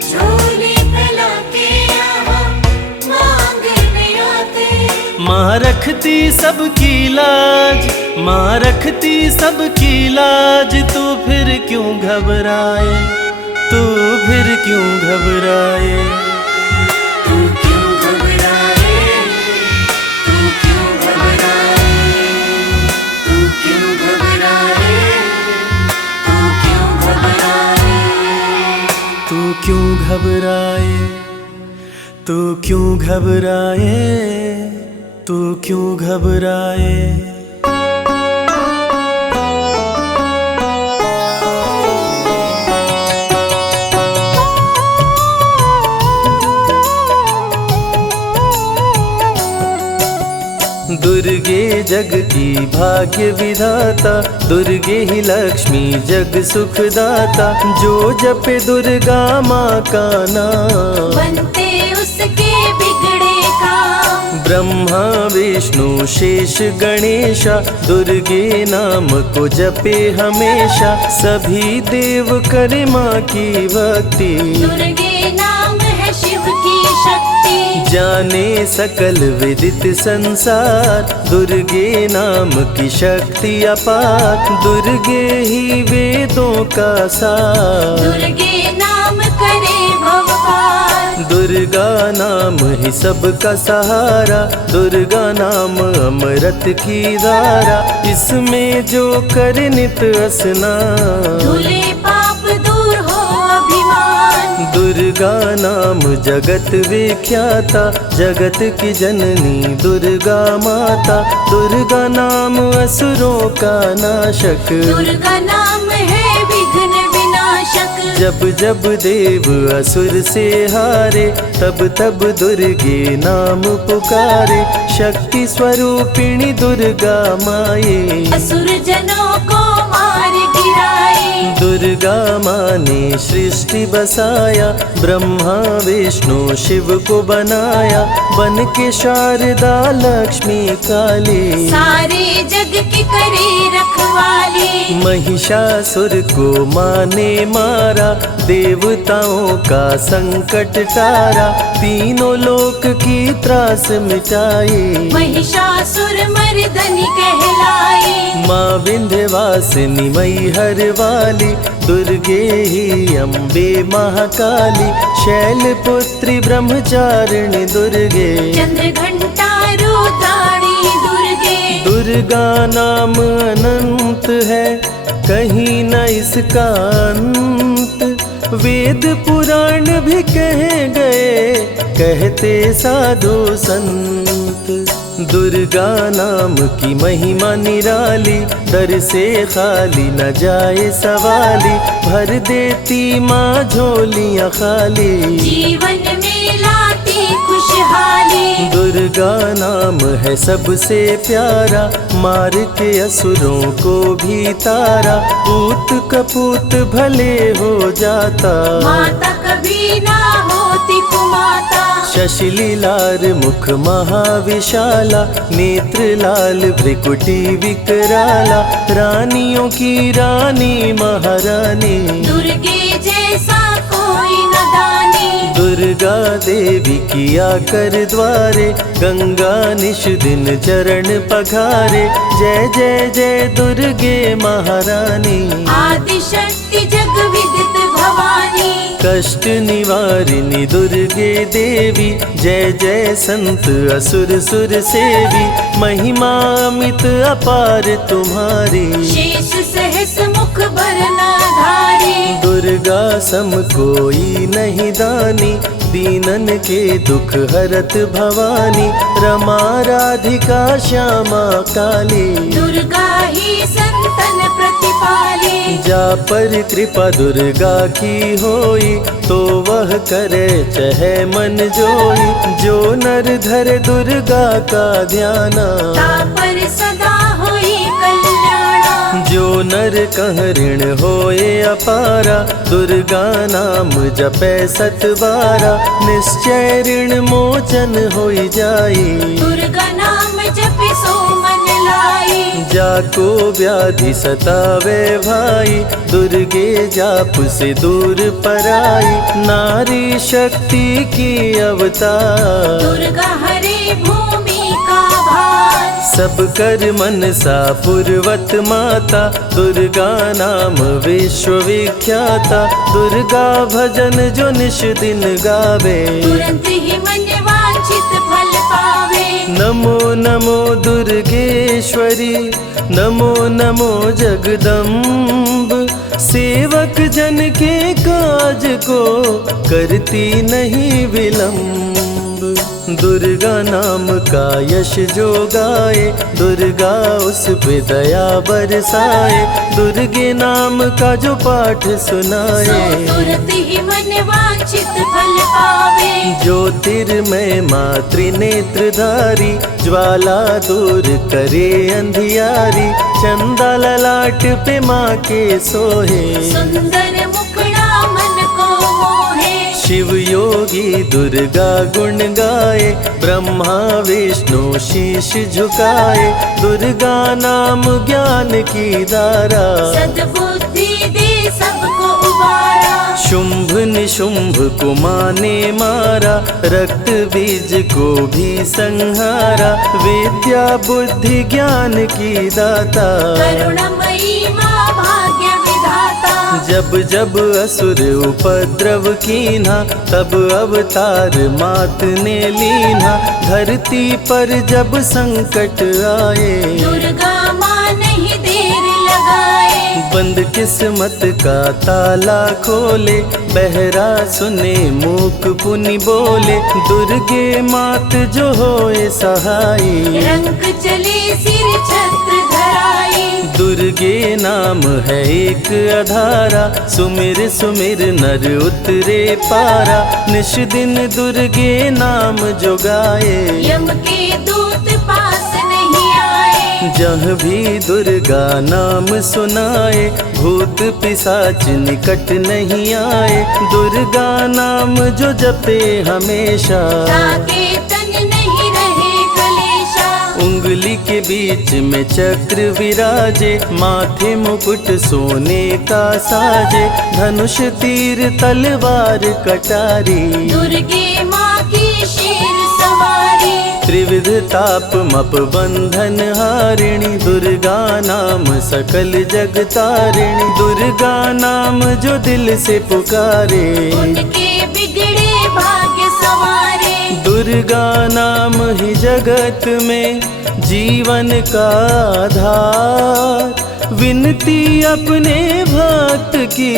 झोली फैला के यहाँ मांगने आते। माँ रखती सबकी लाज, माँ रखती सबकी लाज, तू फिर क्यों घबराए, तू फिर क्यों घबराए। तू क्यों घबराए, तू क्यों घबराए, तू क्यों घबराए, तू क्यों घबराए। तू क्यों घबराए, तू क्यों घबराए, तू क्यों घबराए। दुर्गे जग की भाग्य विधाता, दुर्गे ही लक्ष्मी जग सुखदाता। जो जपे दुर्गा माँ का नाम, बनते उसके बिगड़े काम। ब्रह्मा विष्णु शेष गणेशा, दुर्गे नाम को जपे हमेशा। सभी देव करे माँ की भक्ति, दुर्गे नाम है शिव की शक्ति। जाने सकल विदित संसार, दुर्गे नाम की शक्ति अपार। दुर्गे ही वेदों का सार, दुर्गे नाम करे भव पार। दुर्गा नाम ही सबका सहारा, दुर्गा नाम अमृत की धारा। इसमें जो करे नित स्नान, धुले पाप दूर हो अभिमान। दुर्गा नाम जगत विख्याता, जगत की जननी दुर्गा माता। दुर्गा नाम असुरों का नाशक, दुर्गा नाम है विघ्न विनाशक। जब जब देव असुर से हारे, तब तब दुर्गे नाम पुकारे। शक्ति स्वरूपिणी दुर्गा माये, असुर जनों को मार गिराए। दुर्गा माँ ने सृष्टि बसाया, ब्रह्मा विष्णु शिव को बनाया। बन के शारदा लक्ष्मी काली, सारे जग की करे रखवाली। महिषासुर को माँ ने मारा, देवताओं का संकट टारा। तीनों लोक की त्रास मिटाई, महिषासुर मर्दनी कहलाई। माँ विंध्यवासिनी मैहर वाली, दुर्गे ही अम्बे महाकाली। शैलपुत्री ब्रह्मचारिणी दुर्गे, चंद्र घंटा रुद्राणी दुर्गे। दुर्गा नाम अनंत है, कहीं न इसका अंत। वेद पुराण भी कह गए, कहते साधु संत। दुर्गा नाम की महिमा निराली, दर से खाली न जाए सवाली। भर देती माँ झोलियाँ खाली, जीवन में लाती खुशहाली। दुर्गा नाम है सबसे प्यारा, मार के असुरों को भी तारा। पूत कपूत भले हो जाता, माता कभी ना होती कुमाता। शशिलीलार मुख महाविशाला, नेत्र लाल भ्रिकुटी विकराला। रानियों की रानी महारानी, दुर्गे जैसा कोई न दानी। दुर्गा देवी किया कर द्वारे, गंगा निश दिन चरण पखारे। जय जय जय दुर्गे महारानी, आदि शक्ति जग विदित भवानी। कष्ट निवारिणी दुर्गे देवी, जय जय संत असुर सुर सेवी। महिमा अमित अपार तुम्हारी, शेष सहस मुख भरना धारी। दुर्गा सम कोई नहीं दानी, दीनन के दुख हरत भवानी। रमा राधिका श्यामा काली, दुर्गा ही संतन प्रतिपाली। जा पर कृपा दुर्गा की होई, तो वह करे चहे मन जोई। जो नर धर दुर्गा का ध्याना, ता पर सदा होई कल्याणा। जो नर कह ऋण होए अपारा, दुर्गा नाम जपै सत बारा। निश्चय ऋण मोचन होई जाई, दुर्गा नाम जपे सो मन लाई। जाको व्याधि सतावे भाई, दुर्गे जाप से दूर पराई। नारी शक्ति की अवतार, दुर्गा हरे भूमि का भार। सब कर मन सा पूर्वत माता, दुर्गा नाम विश्व विख्याता। दुर्गा भजन जो निश दिन गावे, तुरंत ही मन वांछित फल पावे। नमो नमो दुर्गेश्वरी, नमो नमो जगदम्ब। सेवक जन के काज को करती नहीं विलम्ब। दुर्गा नाम का यश जो गाए, दुर्गा उस पे दया बरसाए। दुर्गे नाम का जो पाठ सुनाए, तुरंत ही मन वांछित फल पावे। ज्योतिर्मय मातृ नेत्रधारी, ज्वाला दूर करे अंधियारी। चंदा ललाट पे माँ के सोहे, सुंदर मुखड़ा मन को मोहे। शिव योगी दुर्गा गुण गाए, ब्रह्मा विष्णु शीश झुकाए। दुर्गा नाम ज्ञान की धारा, सद्बुद्धि दे सबको उबारा। शुंभ निशुंभ को माने मारा, रक्त बीज को भी संहारा। विद्या बुद्धि ज्ञान की दाता, करुणमयी माँ भाग्य विधाता। जब जब असुर उपद्रव कीन्हा, तब अवतार मात ने लीन्हा। धरती पर जब संकट आए, दुर्गा माँ नहीं देर लगाए। बंद किस्मत का ताला खोले, बहरा सुने मूक पुनि बोले। दुर्गे मात जो होए सहाई, रंग चले सिर छत्र धराई। दुर्गे नाम है एक आधारा, सुमिर सुमिर नर उतरे पारा। निश दिन दुर्गे नाम जो गाए, यम के दूत पास नहीं आए। जहाँ भी दुर्गा नाम सुनाए, भूत पिशाच निकट नहीं आए। दुर्गा नाम जो जपे हमेशा, ताके तन नहीं रहे कलेशा। उंगली के बीच में चक्र विराजे, माथे मुकुट सोने का साजे। धनुष तीर तलवार कटारी, दुर्गे माँ की शेर सवारी। त्रिविध ताप मप बंधन हारिणी, दुर्गा नाम सकल जग तारिणी। दुर्गा नाम जो दिल से पुकारे, उनके बिगड़े भाग्य सवारे। दुर्गा नाम ही जगत में जीवन का आधार। विनती अपने भक्त की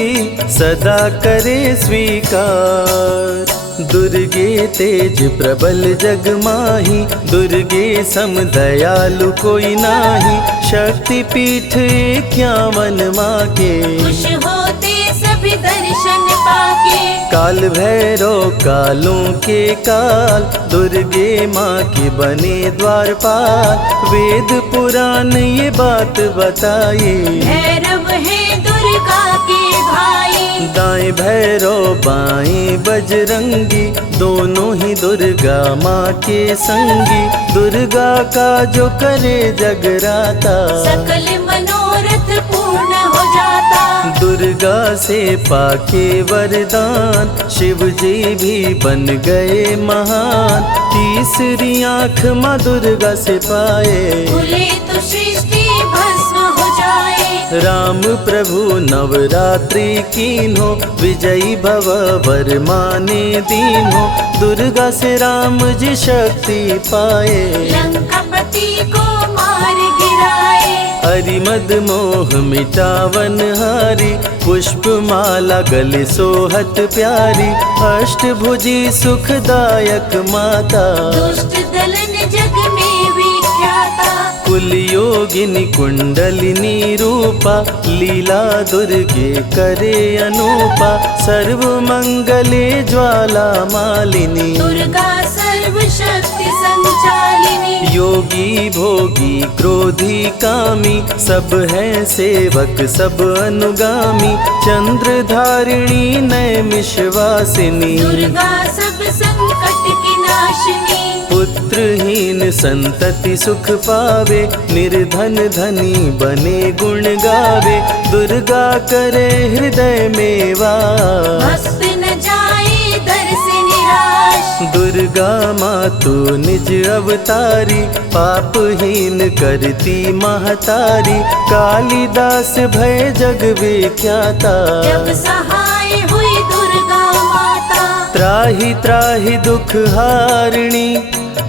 सदा करे स्वीकार। दुर्गे तेज प्रबल जग माही, दुर्गे सम दयालु कोई नाही। शक्ति पीठ 51 माँ के, खुश होते सभी दर्शन पाके। काल भैरव कालों के काल, दुर्गे माँ के बने द्वारपाल। वेद पुराण ये बात बताई, भैरव है दुर्गा के भाई। दाएं भैरव बाएं बजरंगी, दोनों ही दुर्गा माँ के संगी। दुर्गा का जो करे जगराता, सकल मनोरथ पूर्ण हो जाता। दुर्गा से पाके वरदान, शिव जी भी बन गए महान। तीसरी आँख माँ दुर्गा से पाए, खुले तो सृष्टि भस्म हो जाए। राम प्रभु नवरात्रि कीन्हो, विजयी भव वर माने दीन्हो। दुर्गा से राम जी शक्ति पाए, लंकापति को मार गिराए। अरिमद मोह मिटावन हारी, पुष्प माला गले सोहत प्यारी। अष्टभुजी सुखदायक माता, दुष्ट दलन जग में विख्याता। कुल योगिनी कुंडलिनी रूपा, लीला दुर्गे करे अनूपा। सर्व मंगले ज्वाला मालिनी, दुर्गा सर्वशक्ति संचालिनी। योगी भोगी क्रोधी कामी, सब हैं सेवक सब अनुगामी। चंद्र धारिणी नैमिषवासिनी, दुर्गा सब संकट की नाशिनी। पुत्रहीन संतति सुख पावे, निर्धन धनी बने गुण गावे। दुर्गा करे हृदय में वास, भक्त न जाए दर से निराश। दुर्गा माँ तू निज अवतारी, पापहीन करती महतारी। कालिदास भय जग विख्याता, जब सहाय हुई दुर्गा माता। त्राहि त्राहि दुख हारिणी,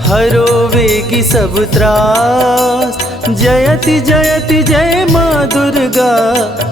हरो वेगी सब त्रास। जयति जयति जय माँ दुर्गा,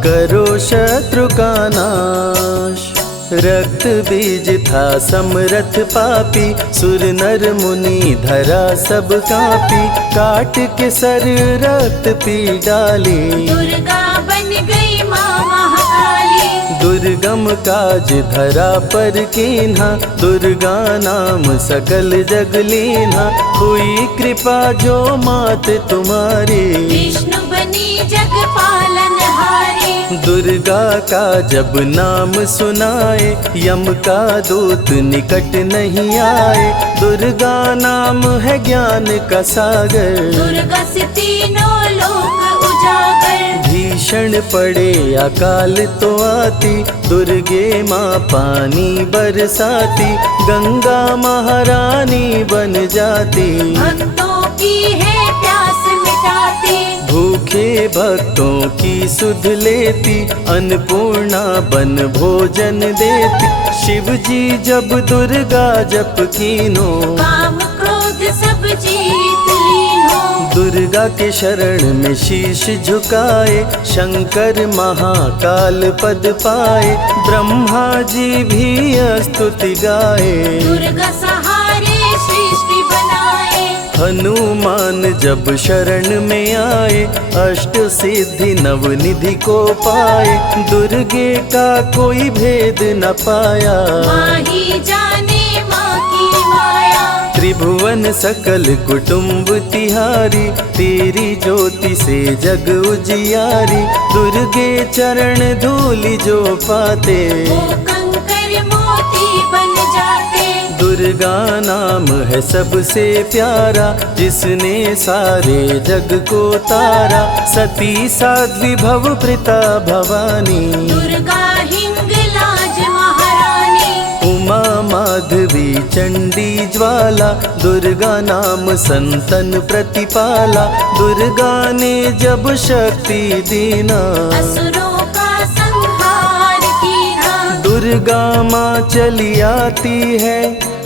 करो शत्रु का नाश। रक्त बीज था समरथ पापी, सुर नर मुनि धरा सब कापी, काट के सर रक्त पी डाली, दुर्गा बन गई माँ महाकाली। दुर्गम काज धरा पर कीन्हा, दुर्गा नाम सकल जग लीन्हा, हुई कृपा जो मात तुम्हारी, विष्णु बनी जग पालन हारी। दुर्गा का जब नाम सुनाए, यम का दूत निकट नहीं आए, दुर्गा नाम है ज्ञान का सागर, दुर्गा से तीनों लोक उजागर। भीषण पड़े अकाल तो आती, दुर्गे माँ पानी बरसाती, गंगा महारानी बन जाती, भक्तों की है प्यास मिटाती, भूखे भक्तों की सुध लेती, अन्नपूर्णा बन भोजन देती, शिव जी जब दुर्गा जप कीनो, काम क्रोध सब जीत लीनो। दुर्गा के शरण में शीश झुकाए, शंकर महाकाल पद पाए, ब्रह्मा जी भी स्तुति गाए, दुर्गा सहारे सृष्टि बनाए, हनुमान जब शरण में आए, अष्ट सिद्धि नवनिधि को पाए, दुर्गे का कोई भेद न पाया, माही जाने माँ की माया। त्रिभुवन सकल कुटुंब तिहारी, तेरी ज्योति से जग उजियारी, दुर्गे चरण धूलि जो पाते, वो कंकर मोती बन जाते, दुर्गा नाम है सबसे प्यारा, जिसने सारे जग को तारा, सती साध्वी भव प्रीता भवानी, दुर्गा हिंगलाज महारानी, उमा माधवी चंडी ज्वाला, दुर्गा नाम संतन प्रतिपाला, दुर्गा ने जब शक्ति दीना, असुरों का संहार कीना। दुर्गा माँ चली आती है,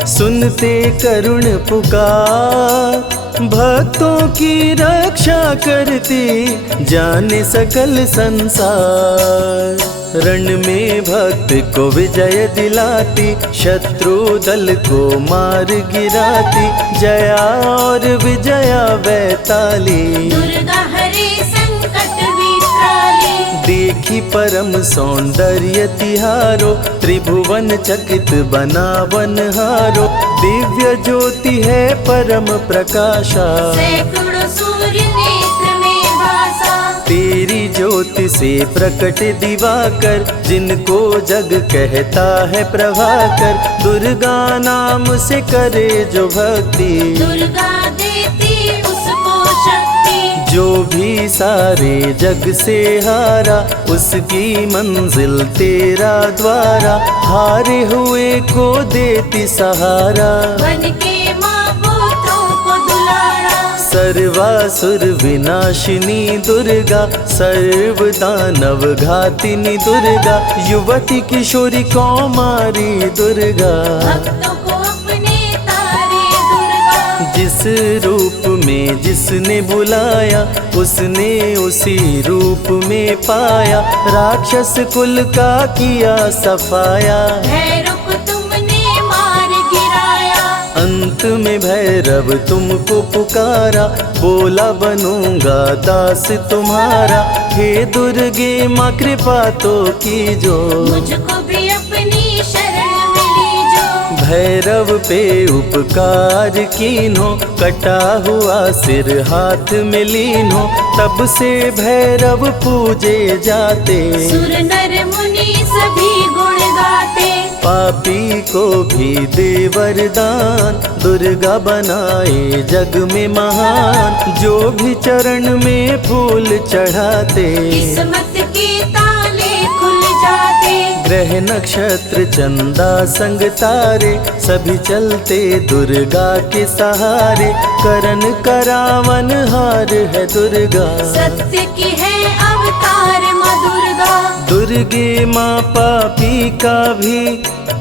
सुनते करुण पुकार, भक्तों की रक्षा करती, जाने सकल संसार, रण में भक्त को विजय दिलाती, शत्रु दल को मार गिराती, जया और विजया वैताली, दुर्गा हरे संकट विकराली, देखी परम सौंदर्य तिहारो, त्रिभुवन चकित बना वनहारो, दिव्य ज्योति है परम प्रकाशा, सैकड़ों सूर्य नेत्र में भासा, तेरी ज्योति से प्रकट दिवाकर, जिनको जग कहता है प्रभाकर, दुर्गा नाम से करे जो भक्ति, दुर्गा देती उसको शक्ति, जो भी सारे जग से हारा, उसकी मंजिल तेरा द्वारा, हारे हुए को देती सहारा, बन के माँ पुत्रों को दुलारा, सर्वासुर विनाशिनी दुर्गा, सर्व दानव घातिनी दुर्गा, युवती किशोरी कौमारी दुर्गा, भक्तों को अपने तारे दुर्गा, जिस रूप में जिसने बुलाया, उसने उसी रूप में पाया, राक्षस कुल का किया सफाया, भैरव को तुमने मार गिराया, अंत में भैरव तुमको पुकारा, बोला बनूंगा दास तुम्हारा, हे दुर्गे माँ कृपा तो कीजो, मुझको भी अपनी शरण में लीजो, भैरव पे उपकार कीन्हो, कटा हुआ सिर हाथ में लीन्हो, तब से भैरव पूजे जाते, सुर नर मुनि सभी गुण गाते, पापी को भी दे वरदान, दुर्गा बनाए जग में महान, जो भी चरण में फूल चढ़ाते, किस्मत के ताले खुल जाते, ग्रह नक्षत्र चंदा संग तारे, सभी चलते दुर्गा के सहारे, करन करावन हार है दुर्गा, सत्य की है अवतार माँ दुर्गा, दुर्गे माँ पापी का भी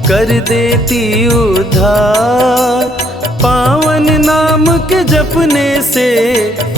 कर देती उद्धार, पावन नाम के जपने से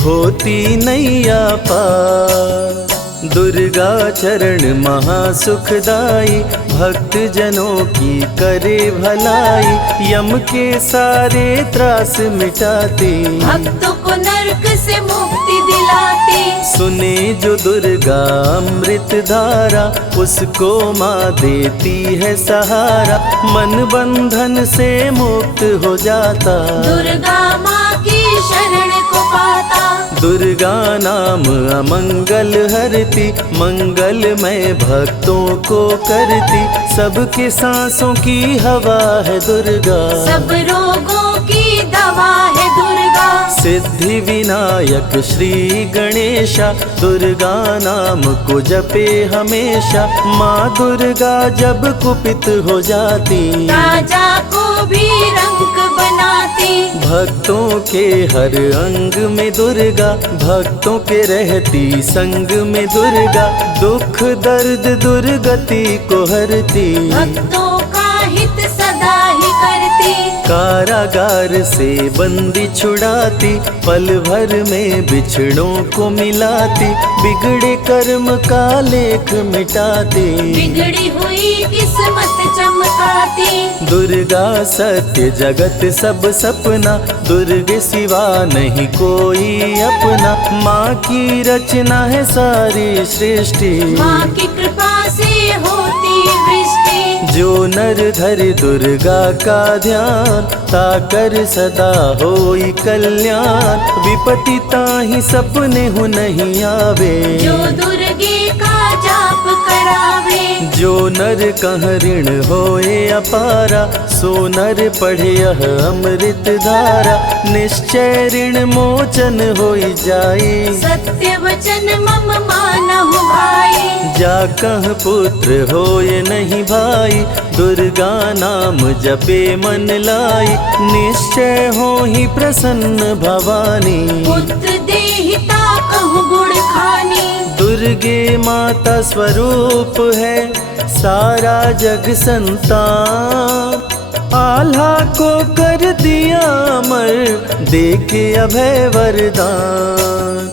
होती नैया पार। दुर्गा चरण महासुखदाई, भक्त जनों की करे भलाई, यम के सारे त्रास मिटाती, भक्तों को नरक से मुक्ति दिलाती। सुने जो दुर्गा अमृत धारा, उसको माँ देती है सहारा, मन बंधन से मुक्त हो जाता, दुर्गा माँ की शरण को पाता। दुर्गा नाम अमंगल हरती, मंगलमय भक्तों को करती, सबके सांसों की हवा है दुर्गा, सब रोगों की दवा है दुर्गा। सिद्धि विनायक श्री गणेशा, दुर्गा नाम को जपे हमेशा, माँ दुर्गा जब कुपित हो जाती, राजा को भी रंक बनाती। भक्तों के हर अंग में दुर्गा, भक्तों के रहती संग में दुर्गा, दुख दर्द दुर्गति को हरती, भक्तों का हित सदा ही करती। कारागार से बंदी छुड़ाती, पल भर में बिछड़ों को मिलाती, बिगड़े कर्म का लेख मिटाती, बिगड़ी हुई किस्मत चमकाती। दुर्गा सत्य जगत सब सपना, दुर्गे सिवा नहीं कोई अपना, माँ की रचना है सारी सृष्टि, माँ की कृपा से होती वृष्टि। जो नर धरे दुर्गा का ध्यान, ताकर सदा होई कल्याण, विपत्ति ताहि सपने हो नहीं आवे, जो दुर्गे का जाप करावे। जो नर कह ऋण होए अपारा, सो नर पढ़े यह अमृत धारा, निश्चय ऋण मोचन होई जाए, सत्य वचन मम मानहु भाई। जा कह पुत्र होए नहीं भाई, दुर्गा नाम जपे मन लाई, निश्चय हो ही प्रसन्न भवानी, पुत्र देहिता कहु गुण खानी। दुर्गे माता स्वरूप है सारा जग संतान, आल्हा को कर दिया अमर, देके अभय वरदान,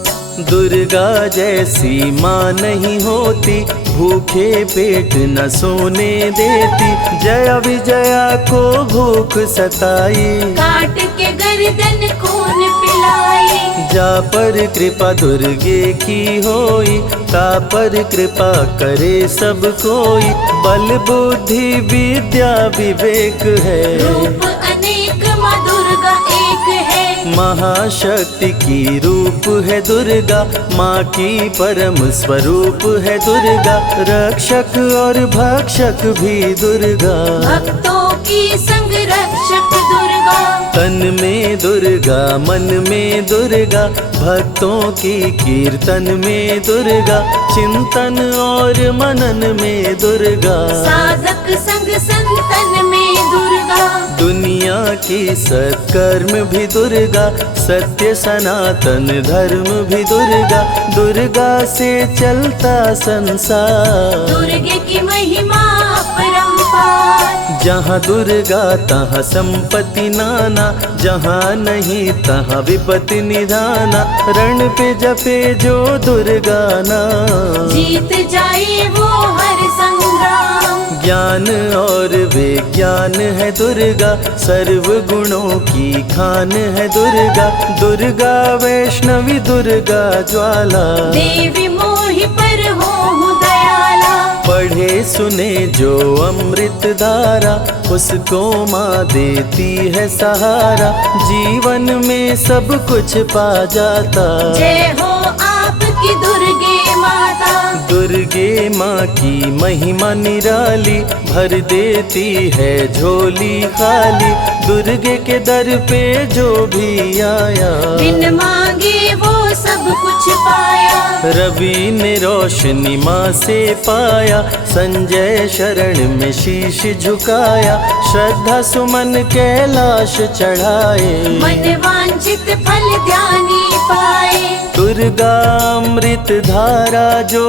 दुर्गा जैसी माँ नहीं होती, भूखे पेट न सोने देती, जया विजया को भूख सताई, काट के गर्दन खून पिलाई। जा पर कृपा दुर्गे की होई, ता पर कृपा करे सब कोई, बल बुद्धि विद्या विवेक है, रूप अनेक माँ दुर्गा एक है। महाशक्ति की रूप है दुर्गा, माँ की परम स्वरूप है दुर्गा, रक्षक और भक्षक भी दुर्गा, भक्तों की संग रक्षक दुर्गा। तन में दुर्गा मन में दुर्गा, भक्तों की कीर्तन में दुर्गा, चिंतन और मनन में दुर्गा, साधक संग संतन में दुर्गा। दुनिया की सत्कर्म भी दुर्गा, सत्य सनातन धर्म भी दुर्गा, दुर्गा से चलता संसार, दुर्गे की महिमा अपरंपार। जहाँ दुर्गा तहाँ संपत्ति नाना, जहाँ नहीं तहाँ विपत्ति निधाना, रण पे जपे जो दुर्गा नाम, जीत जाए वो हर संग्राम। ज्ञान और विज्ञान है दुर्गा, सर्व गुणों की खान है दुर्गा, दुर्गा वैष्णवी दुर्गा ज्वाला, देवी मोहि पर हो दयाला। पढ़े सुने जो अमृत धारा, उसको माँ देती है सहारा, जीवन में सब कुछ पा जाता, जय हो आपकी दुर्गे माता। दुर्गे माँ की महिमा निराली, भर देती है झोली खाली, दुर्गे के दर पे जो भी आया, बिन मांगे वो सब कुछ पाया। रवि ने रोशनी माँ से पाया, संजय शरण में शीश झुकाया, श्रद्धा सुमन कैलाश चढ़ाए, मन वांछित फल ध्यानी पाए। दुर्गा अमृत धारा जो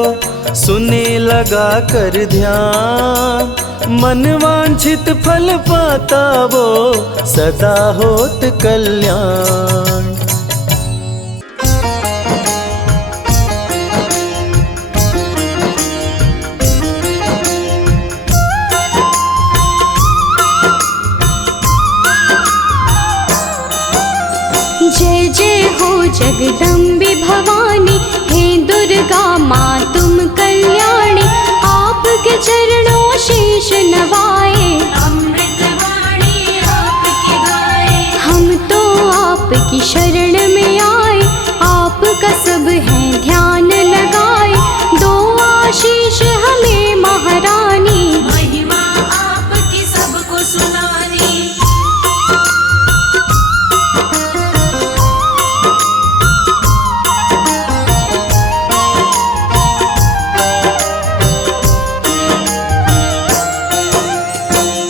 सुने लगा कर ध्यान, मन वांछित फल पाता वो सदा होत कल्याण। जगदम्बे भवानी, हे दुर्गा माँ तुम कल्याणी, आपके चरणों शीश नवाए। अमृत वाणी आपकी गाए, हम तो आपकी शरण में आए, आपका सब है ध्यान लगाए। दो आशीष हमें महारानी, महिमा आपकी सबको सुनानी।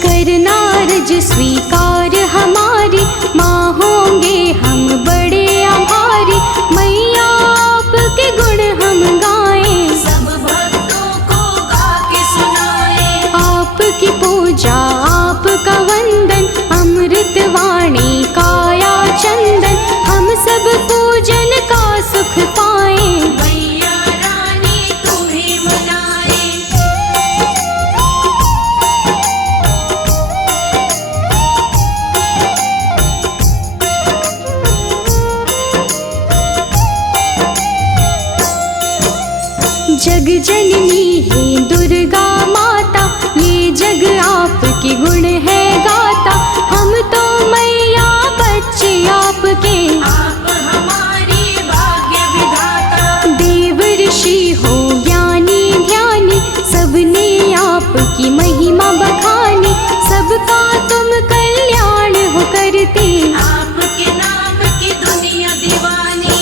करना रज स्वीकार हमारी, माँ होंगे हम बड़े आभारी। मैया आपके गुण हम गाएं, सब भक्तों को गा के सुनाए। आपकी पूजा आपका वंदन, अमृत वाणी काया चंदन। हम सब पूजन का सुख पाएं, मैया रानी तुम्हें मनाए। जग जननी है दुर्गा माता, ये जग आपके गुण है गाता। हम तो मैया बच्चे आपके, आप हमारी भाग्य विधाता। देव ऋषि हो ज्ञानी ध्यानी, सबने आपकी महिमा बखानी। सबका तुम कल्याण हो करते, आपके नाम की दुनिया दीवानी।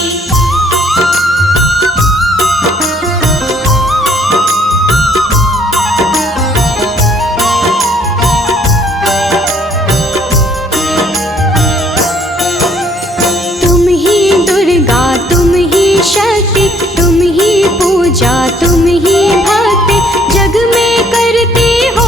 तुम ही दुर्गा तुम ही शक्ति, तुम ही पूजा तुम ही भक्ति। जग में करते हो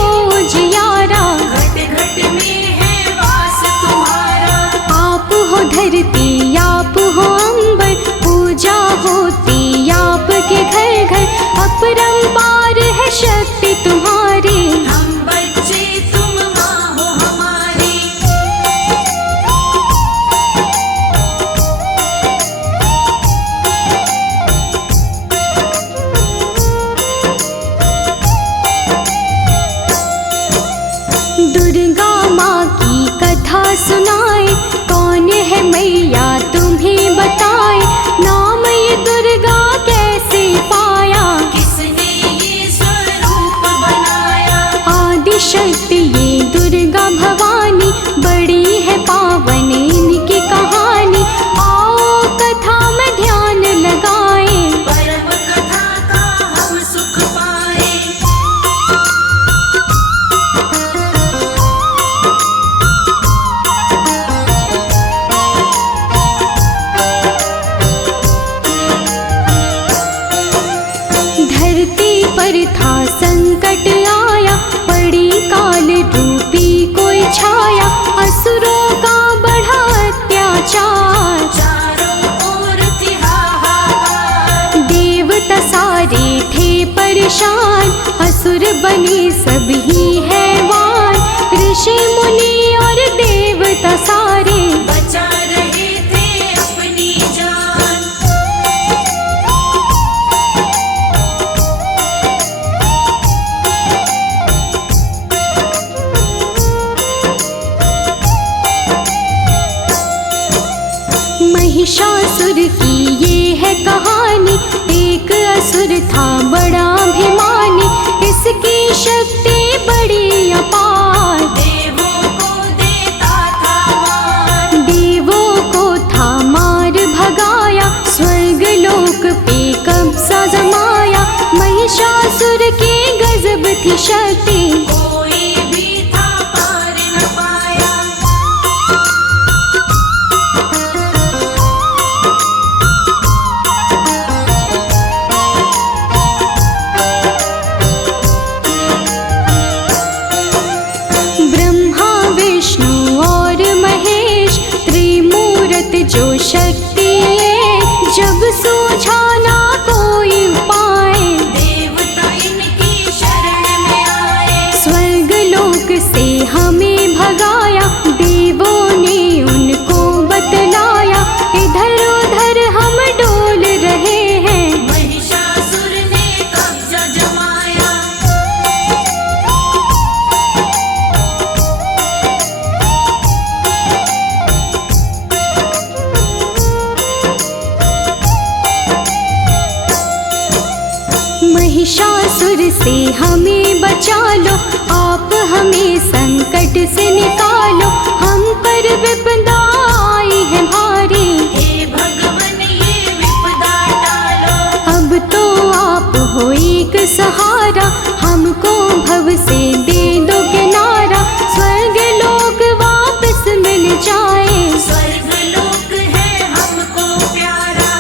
जियारा, घट घट में है वास तुम्हारा। आप हो धरती आप हो अंबर, पूजा होती आपके घर घर। अपरंपार है शक्ति तुम्हारी, हम बच्चे तुम माँ हो हमारी। दुर्गा माँ की कथा सुनाए, कौन है मैया तुम्हें बताए। नाम ये दुर्गा कैसे पाया, किसने ये स्वरूप बनाया। आदि शक्ति ये दुर्गा भवानी, बड़ी है पावन इनकी कहानी। आओ कथा में ध्यान लगाए, परम कथा का हम सुख पाए। धरती पर था संकट आया, पड़ी काल रूपी कोई छाया। असुरों का बढ़ा अत्याचार, चारों ओर थी हाहाकार। देवता सारे थे परेशान, असुर बने सभी हैवान। ऋषि मुनि और देवता सारे, बचा रहे थे अपनी जान। महिषासुर की ये है कहानी। एक असुर था बड़ा अभिमानी, इसकी शक्ति बड़ी अपार। देवों को देता था मान, देवों को था मार भगाया, स्वर्ग लोक पे कब्जा जमाया। महिषासुर के गजब थी शक्ति, कोई भी था पार न पाया। ब्रह्मा विष्णु और महेश, त्रिमूर्त जो शक्ति है। जब सूझा ना कोई उपाय, देवता इनकी शरण में आए। स्वर्ग लोक से हमें भगाया। देवों ने उनको बतलाया, इधर उधर हमें बचा लो, आप हमें संकट से निकालो, हम पर विपदा आई है भारी। हे भगवन ये विपदा टालो। अब तो आप हो एक सहारा, हमको भव से दे दो किनारा, स्वर्ग लोक वापस मिल जाए। स्वर्ग लोक है हमको प्यारा।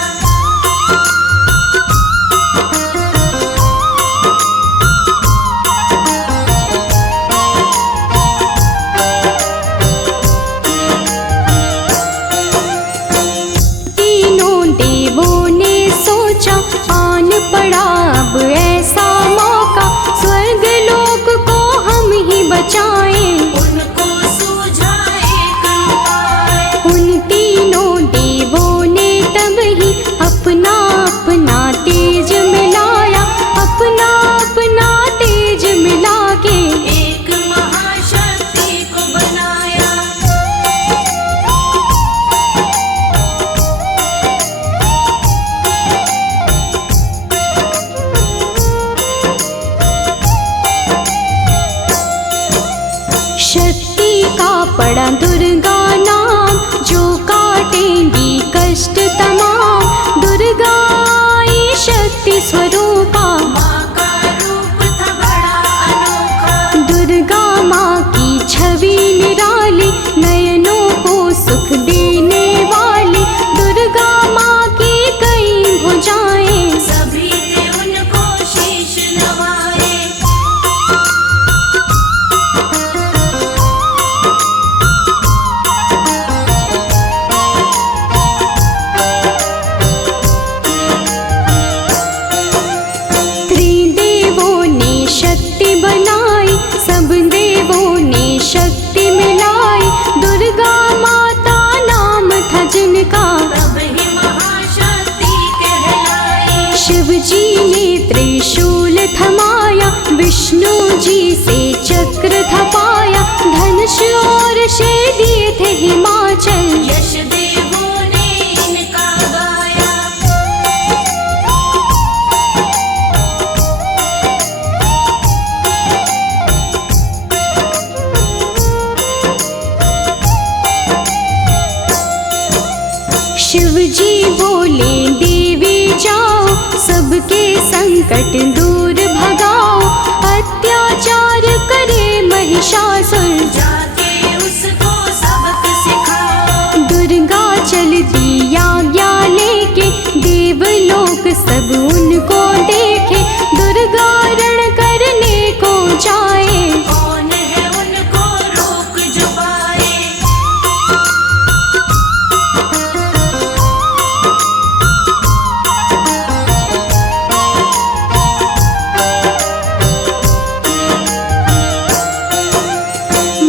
तीनों देवों ने सोचा, आन पड़ा अब ऐसा मौका, स्वर्ग लोक को हम ही बचाएं। उनको सूझा एक उपाय। उन तीनों देवों ने तब ही अपना अपना तेज मिलाया, अपना अपना तेज मिला के एक महाशक्ति को बनाया। शक्ति का पड़ा दुर्गा नाम, जो काटेंगी कष्ट तमाम। दुर्गा आई शक्ति स्वरूपा, माँ का रूप था बड़ा अनोखा। दुर्गा माँ की छवि निराली, नयनों को सुख देने वाली। दुर्गा माँ की कई भुजाएं, सभी थे उनको शीश नवाए। त्रिदेवों ने शक्ति बनाई, सब देवों ने शक्ति मिलाई। दुर्गा माता नाम था जिनका, तब ही महाशक्ति कहलाई। शिव जी ने त्रिशूल थमाया, विष्णु जी से चक्र थपाया। धनुष और शेर दिए थे हिमाचल, यश देवों ने इनका गाया। शिव जी बोले देवी जाओ, सबके संकट दूर भगाओ। अत्याचार करे महिषासुर, जाके उसको सबक सिखाओ। दुर्गा चलती आज्ञा लेके, देवलोक सब उनको देखे। दुर्गा रण करने को जाए, कौन है उनको रोक जो पाए।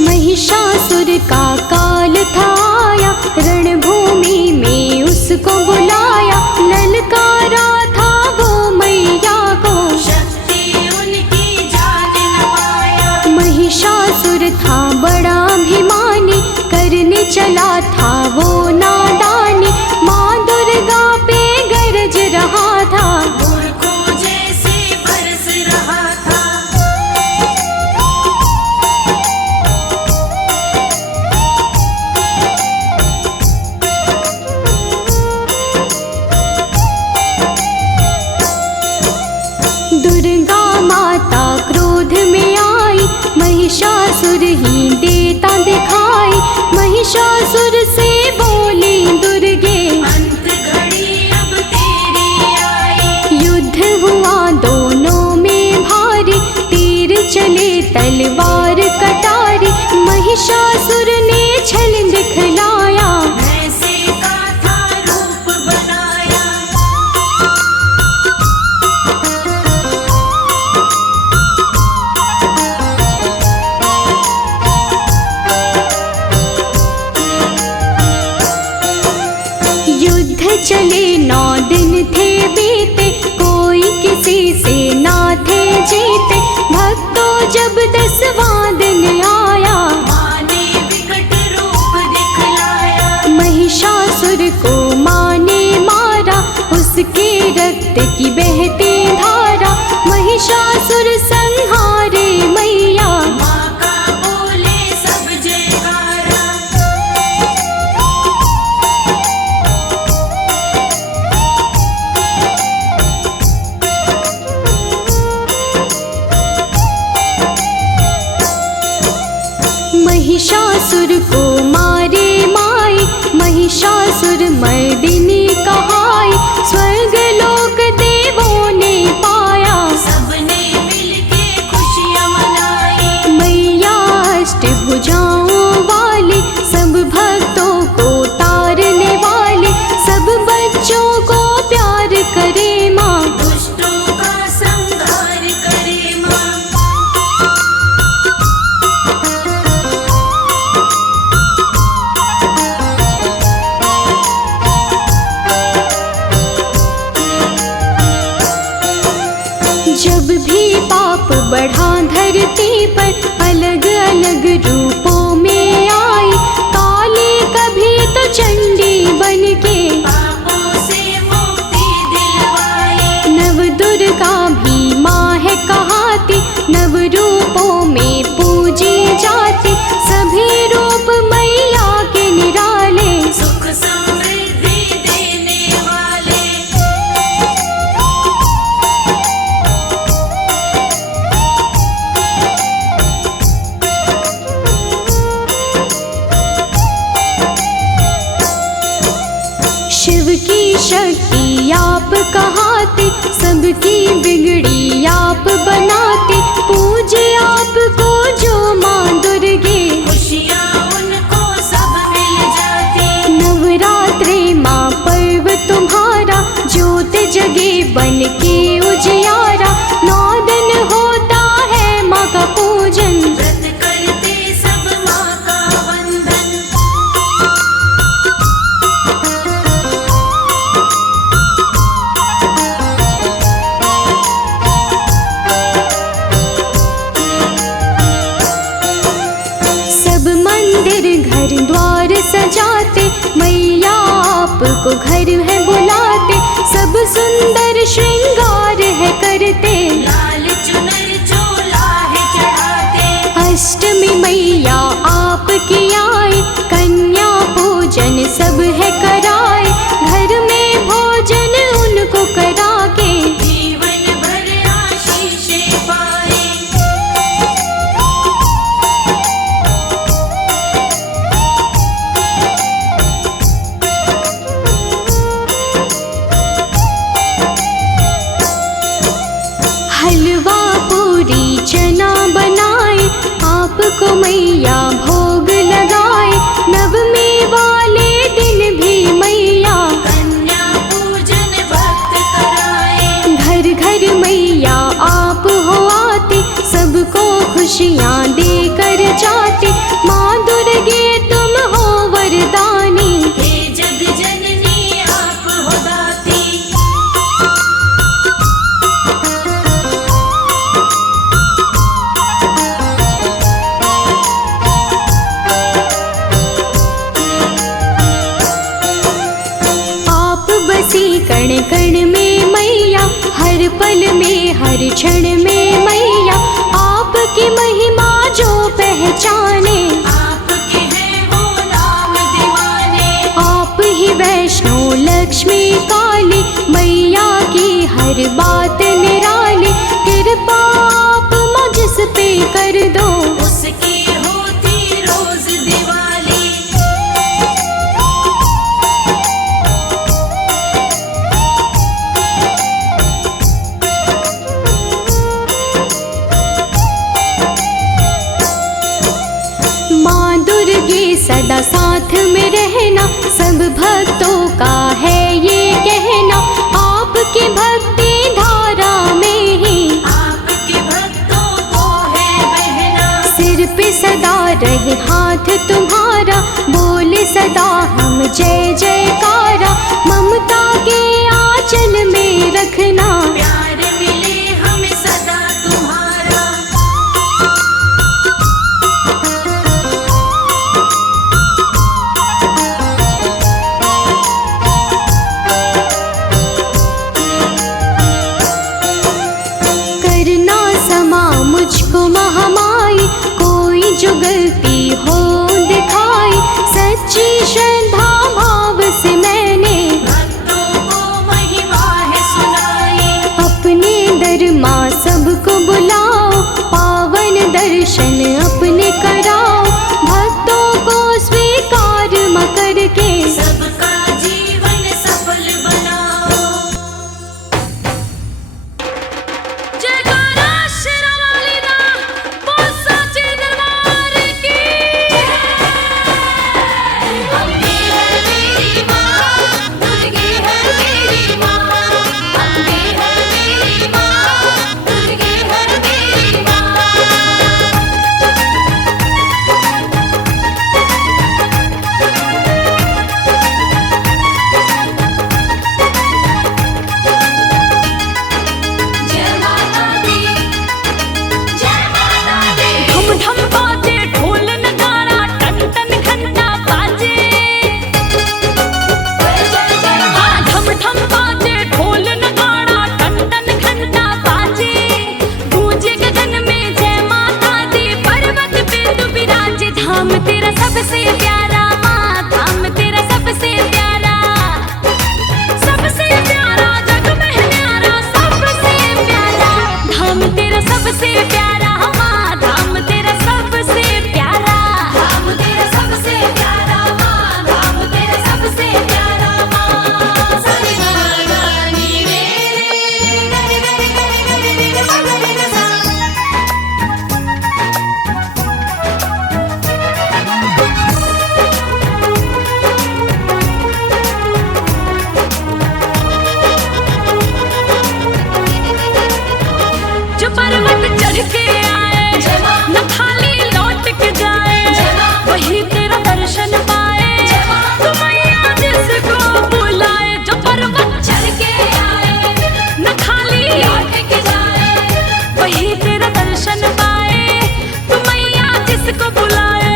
महिषासुर का काल था आया, रणभूमि में उसको बुलाया। ललकारा था वो मैया को, शक्ति उनकी जान न पाया। महिषासुर था बड़ा अभिमानी, करने चला था वो नादानी। माँ दुर्गा पे गरज रहा था, मूर्खों जैसे बरस रहा था। दुर्गा माता क्रोध में आई, महिषासुर ही देता दिखाई। महिषासुर से बोली दुर्गे, अंत घड़ी अब तेरी आई। युद्ध हुआ दोनों में भारी, तीर चले तलवार कटारी। महिषासुर ने छल दिखलाया, भैंसे का था रूप बनाया। युद्ध चले 9 दिन थे बीते, कोई किसी से ना थे जीते। भक्तों जब 10वां दिन आया, माँ ने विकट रूप दिखलाया। महिषासुर को माँ ने मारा, उसके रक्त की बहती धारा। महिषासुर संहार महिषासुर को मारे माई, महिषासुर मर्दिनी कहाई, स्वर्ग लोक देवों ने पाया, सबने मिलके खुशियाँ मनाई। मैया अष्टभुजाओं वाली, सब भक्तों को तारने वाली, सब बच्चों को प्यार करे माँ, दुष्टों का संहार करे माँ। जब भी पाप बढ़ा धरती पर, अलग अलग रूपों में आई, काली कभी तो चंडी बन के पापों से मुक्ति दिलवाई। नव दुर्गा भी माँ है कहाती, नव रूपों में पूजी जाती, सभी रूप मैया के निराले, सुख समृद्धि देने वाले। शिव की शक्ति आप कहाते, सबकी बिगड़ी आप बनाते, पूजे आपको जो माँ दुर्गे, खुशियाँ उनको सब मिल जाती। नवरात्रे माँ पर्व तुम्हारा, ज्योत जगे बन के उजियारा, 9 दिन होता है माँ का पूजन, व्रत करते सब माँ का वंदन। सब मंदिर घर द्वार सजाते, मैया आपको घर है बुलाते, सब सुंदर श्रृंगार है करते, लाल चुनर चोला है चढ़ाते। अष्टमी मैया आपकी आए, कन्या पूजन सब है कराए, घर में भोजन उनको करा के, जीवन भर आशीषें पाए। हलवा पूरी चना बनाए, आपको मैया भोग लगाए, नवमी वाले दिन भी मैया कन्या पूजन भक्त कराए। घर घर मैया आप हो आते, सबको खुशियाँ देकर जाते, माँ दुर्गे तुम हो वरदानी, हे जग जननी आप हो दाती। आप बसी कण कण में मैया, हर पल में हर क्षण में मैया, आपकी महिमा जो पहचाने, आपके हैं वो नाम दीवाने। आप ही वैष्णो लक्ष्मी काली, मैया की हर बात निराली, कृपा आप मुझ पे कर दो, उसकी होती रोज दिवाली। माँ दुर्गे सदा साथ में रहना, सब भक्तों का है ये कहना, आपकी भक्ति धारा में ही आपके भक्तों को है बहना। सिर पे सदा रहे हाथ तुम्हारा, बोले सदा हम जय जयकारा, ममता के आंचल में रखना, प्यार मिले हमें सदा तुम्हारा। करना समा मुझको महामाई, कोई जो गलती हो दिखाई, सच्ची श्रद्धा भाव से मैंने भक्तों को महिमा है सुनाई। धाम तेरा सबसे प्यारा माँ, धाम तेरा सबसे प्यारा, सबसे प्यारा जग में न्यारा, सबसे प्यारा धाम तेरा सबसे प्यारा माँ, धाम तेरा सबसे प्यारा, धाम तेरा सबसे प्यारा माँ, धाम तेरा सबसे प्यारा माँ। सरे गा गा नी रे रे रे रे रे रे रे रे रे सा। जो पर्वत चढ़ के आए न खाली लौट के जाए, वही तेरा दर्शन पाए, तू मैया जिसको बुलाए। जो पर्वत चढ़ के आए न खाली लौट के जाए, वही तेरा दर्शन पाए, तू मैया जिसको बुलाए।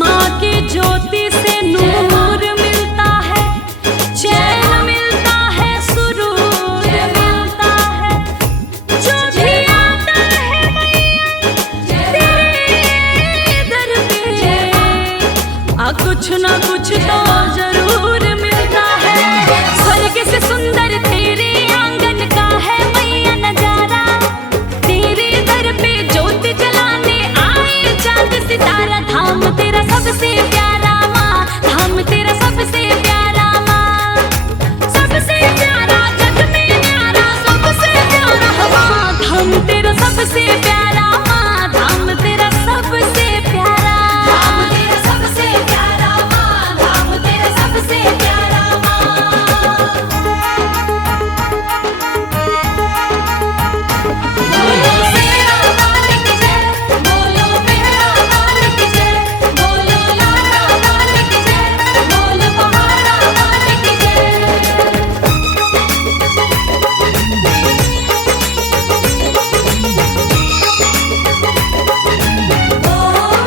माँ की ज्योति से नूर मिलता है, चैन मिलता है, सुरूर मिलता है। जो भी आता है मैया तेरे दर पे, कुछ ना कुछ तो जरूर मिलता है। स्वर्ग से सुंदर तेरे आंगन का है मैया नजारा, तेरे दर पे ज्योति जलाने आए चांद सितारा। धाम तेरा सबसे प्यारा माँ, धाम तेरा सबसे प्यारा माँ, सबसे प्यारा जग में न्यारा, सबसे प्यारा माँ, धाम तेरा सबसे प्यारा माँ, धाम तेरा सबसे प्यारा, धाम तेरा सबसे प्यारा माँ, धाम तेरा सबसे प्यारा माँ। बोलो शेरा वाली की जय, बोलो मेरा वाली की जय, बोलो लाडा वाली की जय, बोलो पहाड़ा वाली की जय। ओ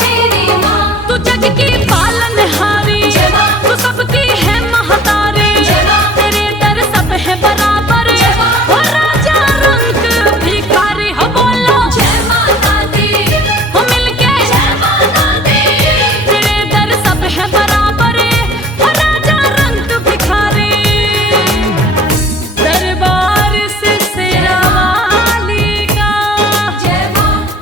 मेरी माँ, तू जग की पालनहारी, तू सबकी है महतारी, तेरे दर सब है बराबर, ओ राजा रंग भिखारी। हो बोलो जय माता दी, हो मिलके जय माता दी, तेरे दर सब है बराबर, ओ राजा रंग भिखारी। दरबार से शेरा वाली का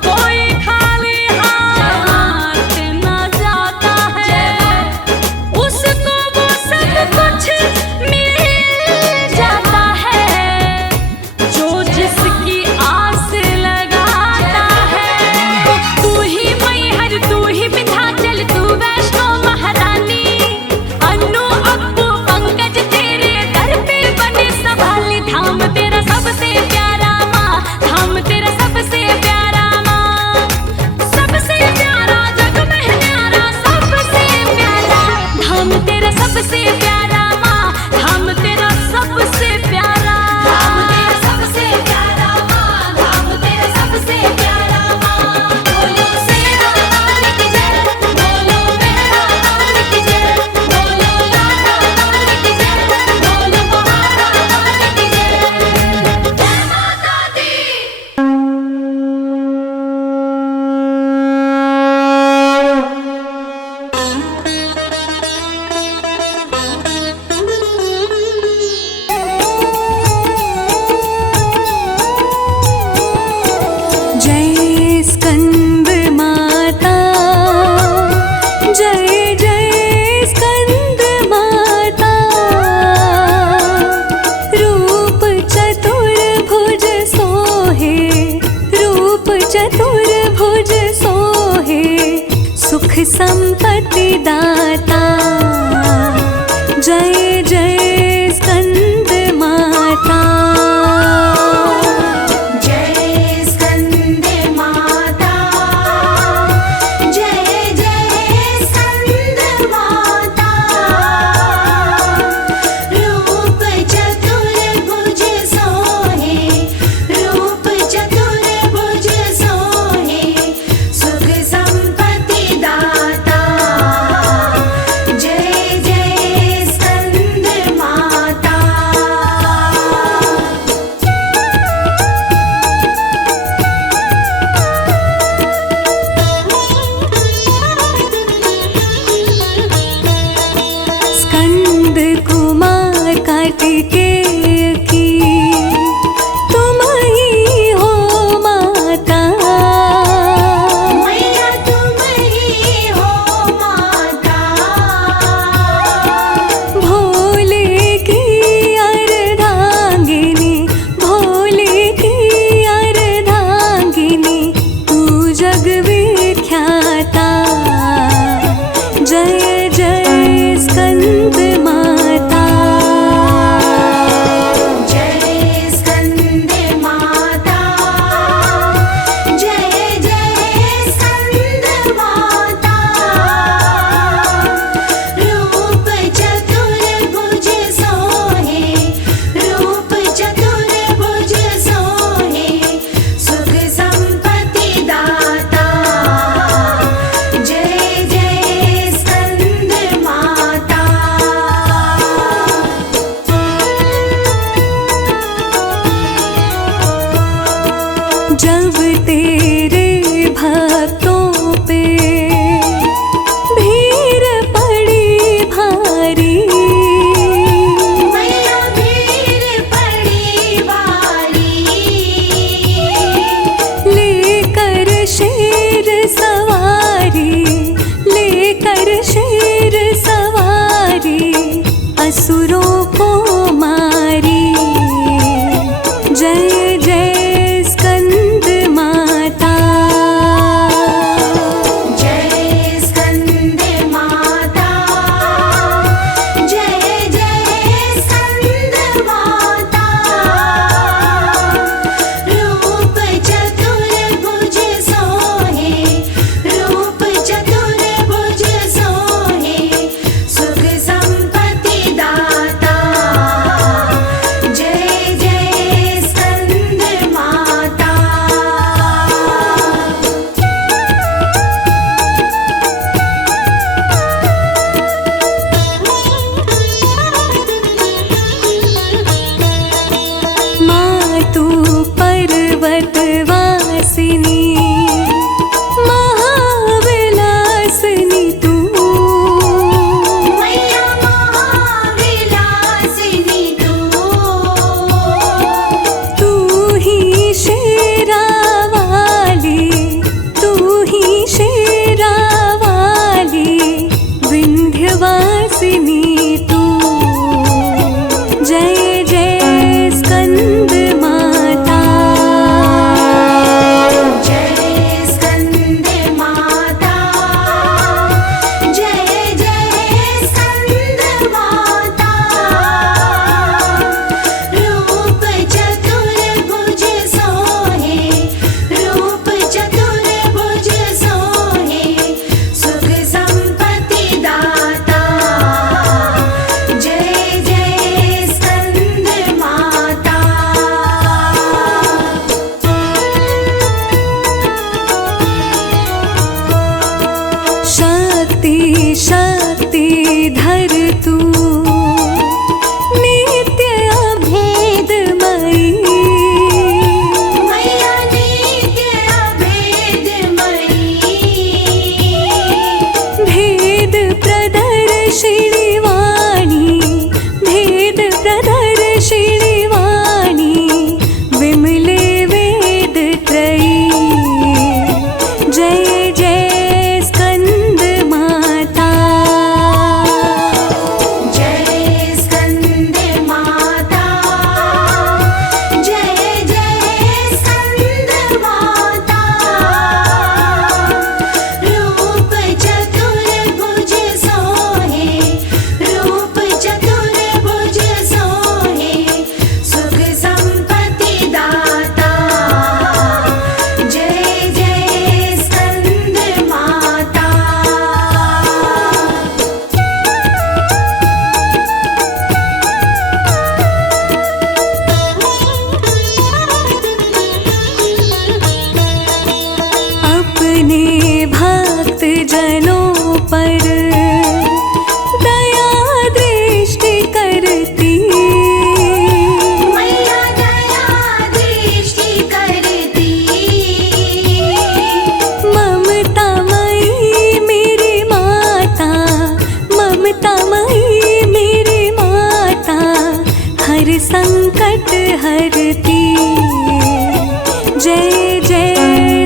कोई खाली हाथ न जाता है, उसको वो सब कुछ मिल जाता है, जो जिसकी आस लगाता है। तू ही मैहर, तू ही विंध्याचल, तू वैष्णो महारानी, अन्नू अप्पू पंकज तेरे दर पे बने संभाली। धाम तेरा सबसे प्यारा माँ, धाम तेरा सबसे प्यारा माँ, सबसे प्यारा जग में न्यारा, सबसे प्यारा धाम तेरा सबसे प्यारा माँ, धाम तेरा सबसे प्यारा, धाम तेरा सबसे प्यारा माँ, धाम तेरा सबसे प्यारा माँ। बोलो शेरा वाली की जय, बोलो मेरा वाली की जय, बोलो लाडा वाली की जय, बोलो पहाड़ा वाली की जय। जय माता दी। जय स्कंद माता, जय जय स्कंद माता, रूप चतुर्भुज सोहे, रूप चतुर्भुज सोहे, सुख संपत्ति दाता। जय जय स्कंद माता, जय स्कंद माता, जय जय स्कंद माता, रूप चतुर्भुज सोहे, रूप चतुर्भुज सोहे, सुख संपत्ति दाता। शेरा वाली विंध्यवासिनी तू। जय जय स्कंद माता। जय स्कंद माता। जय जय स्कंद माता। रूप चतुर्भुज सोहे, रूप चतुर्भुज सोहे, सुख संपत्ति दाता। जय जय स्कंद माता। शक्ति शक्तिधर तू नित्य अभेदमयी। मैया नित्य अभेदमयी। भेद प्रदर्शिनी वाणी, भेद प्रदर्शिनी वाणी, विमले वेद त्रयी। जय जय स्कंद माता। जय स्कंद माता। जय जय स्कंद माता। रूप चतुर्भुज सोहे, रूप चतुर्भुज सोहे, सुख संपत्ति दाता। जय जय स्कंद माता। अपने भक्त जनों पर दया दृष्टि करती। मैया दया दृष्टि करती। ममतामयी मेरी माता, ममतामयी मेरी माता, हर संकट हरती। जय जय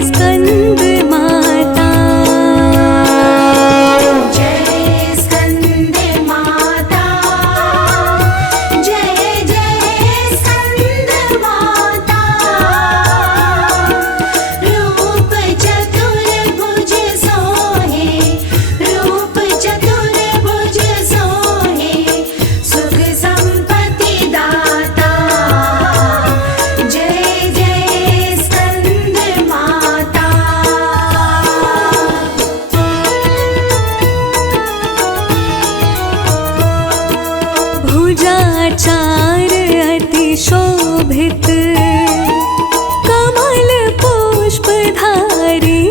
स्कंद माता। जय स्कंद माता। जय जय स्कंद माता। रूप चतुर्भुज सोहे, रूप चतुर्भुज सोहे, सुख संपत्ति दाता। जय जय स्कंद माता। भुजाचार अति शोभित, कमल पुष्पधारी।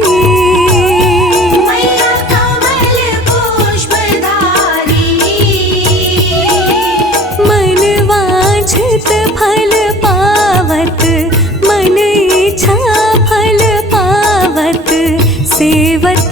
मैया कमल पुष्पधारी। मन वांछित फल पावत, मन इच्छा फल पावत, सेवत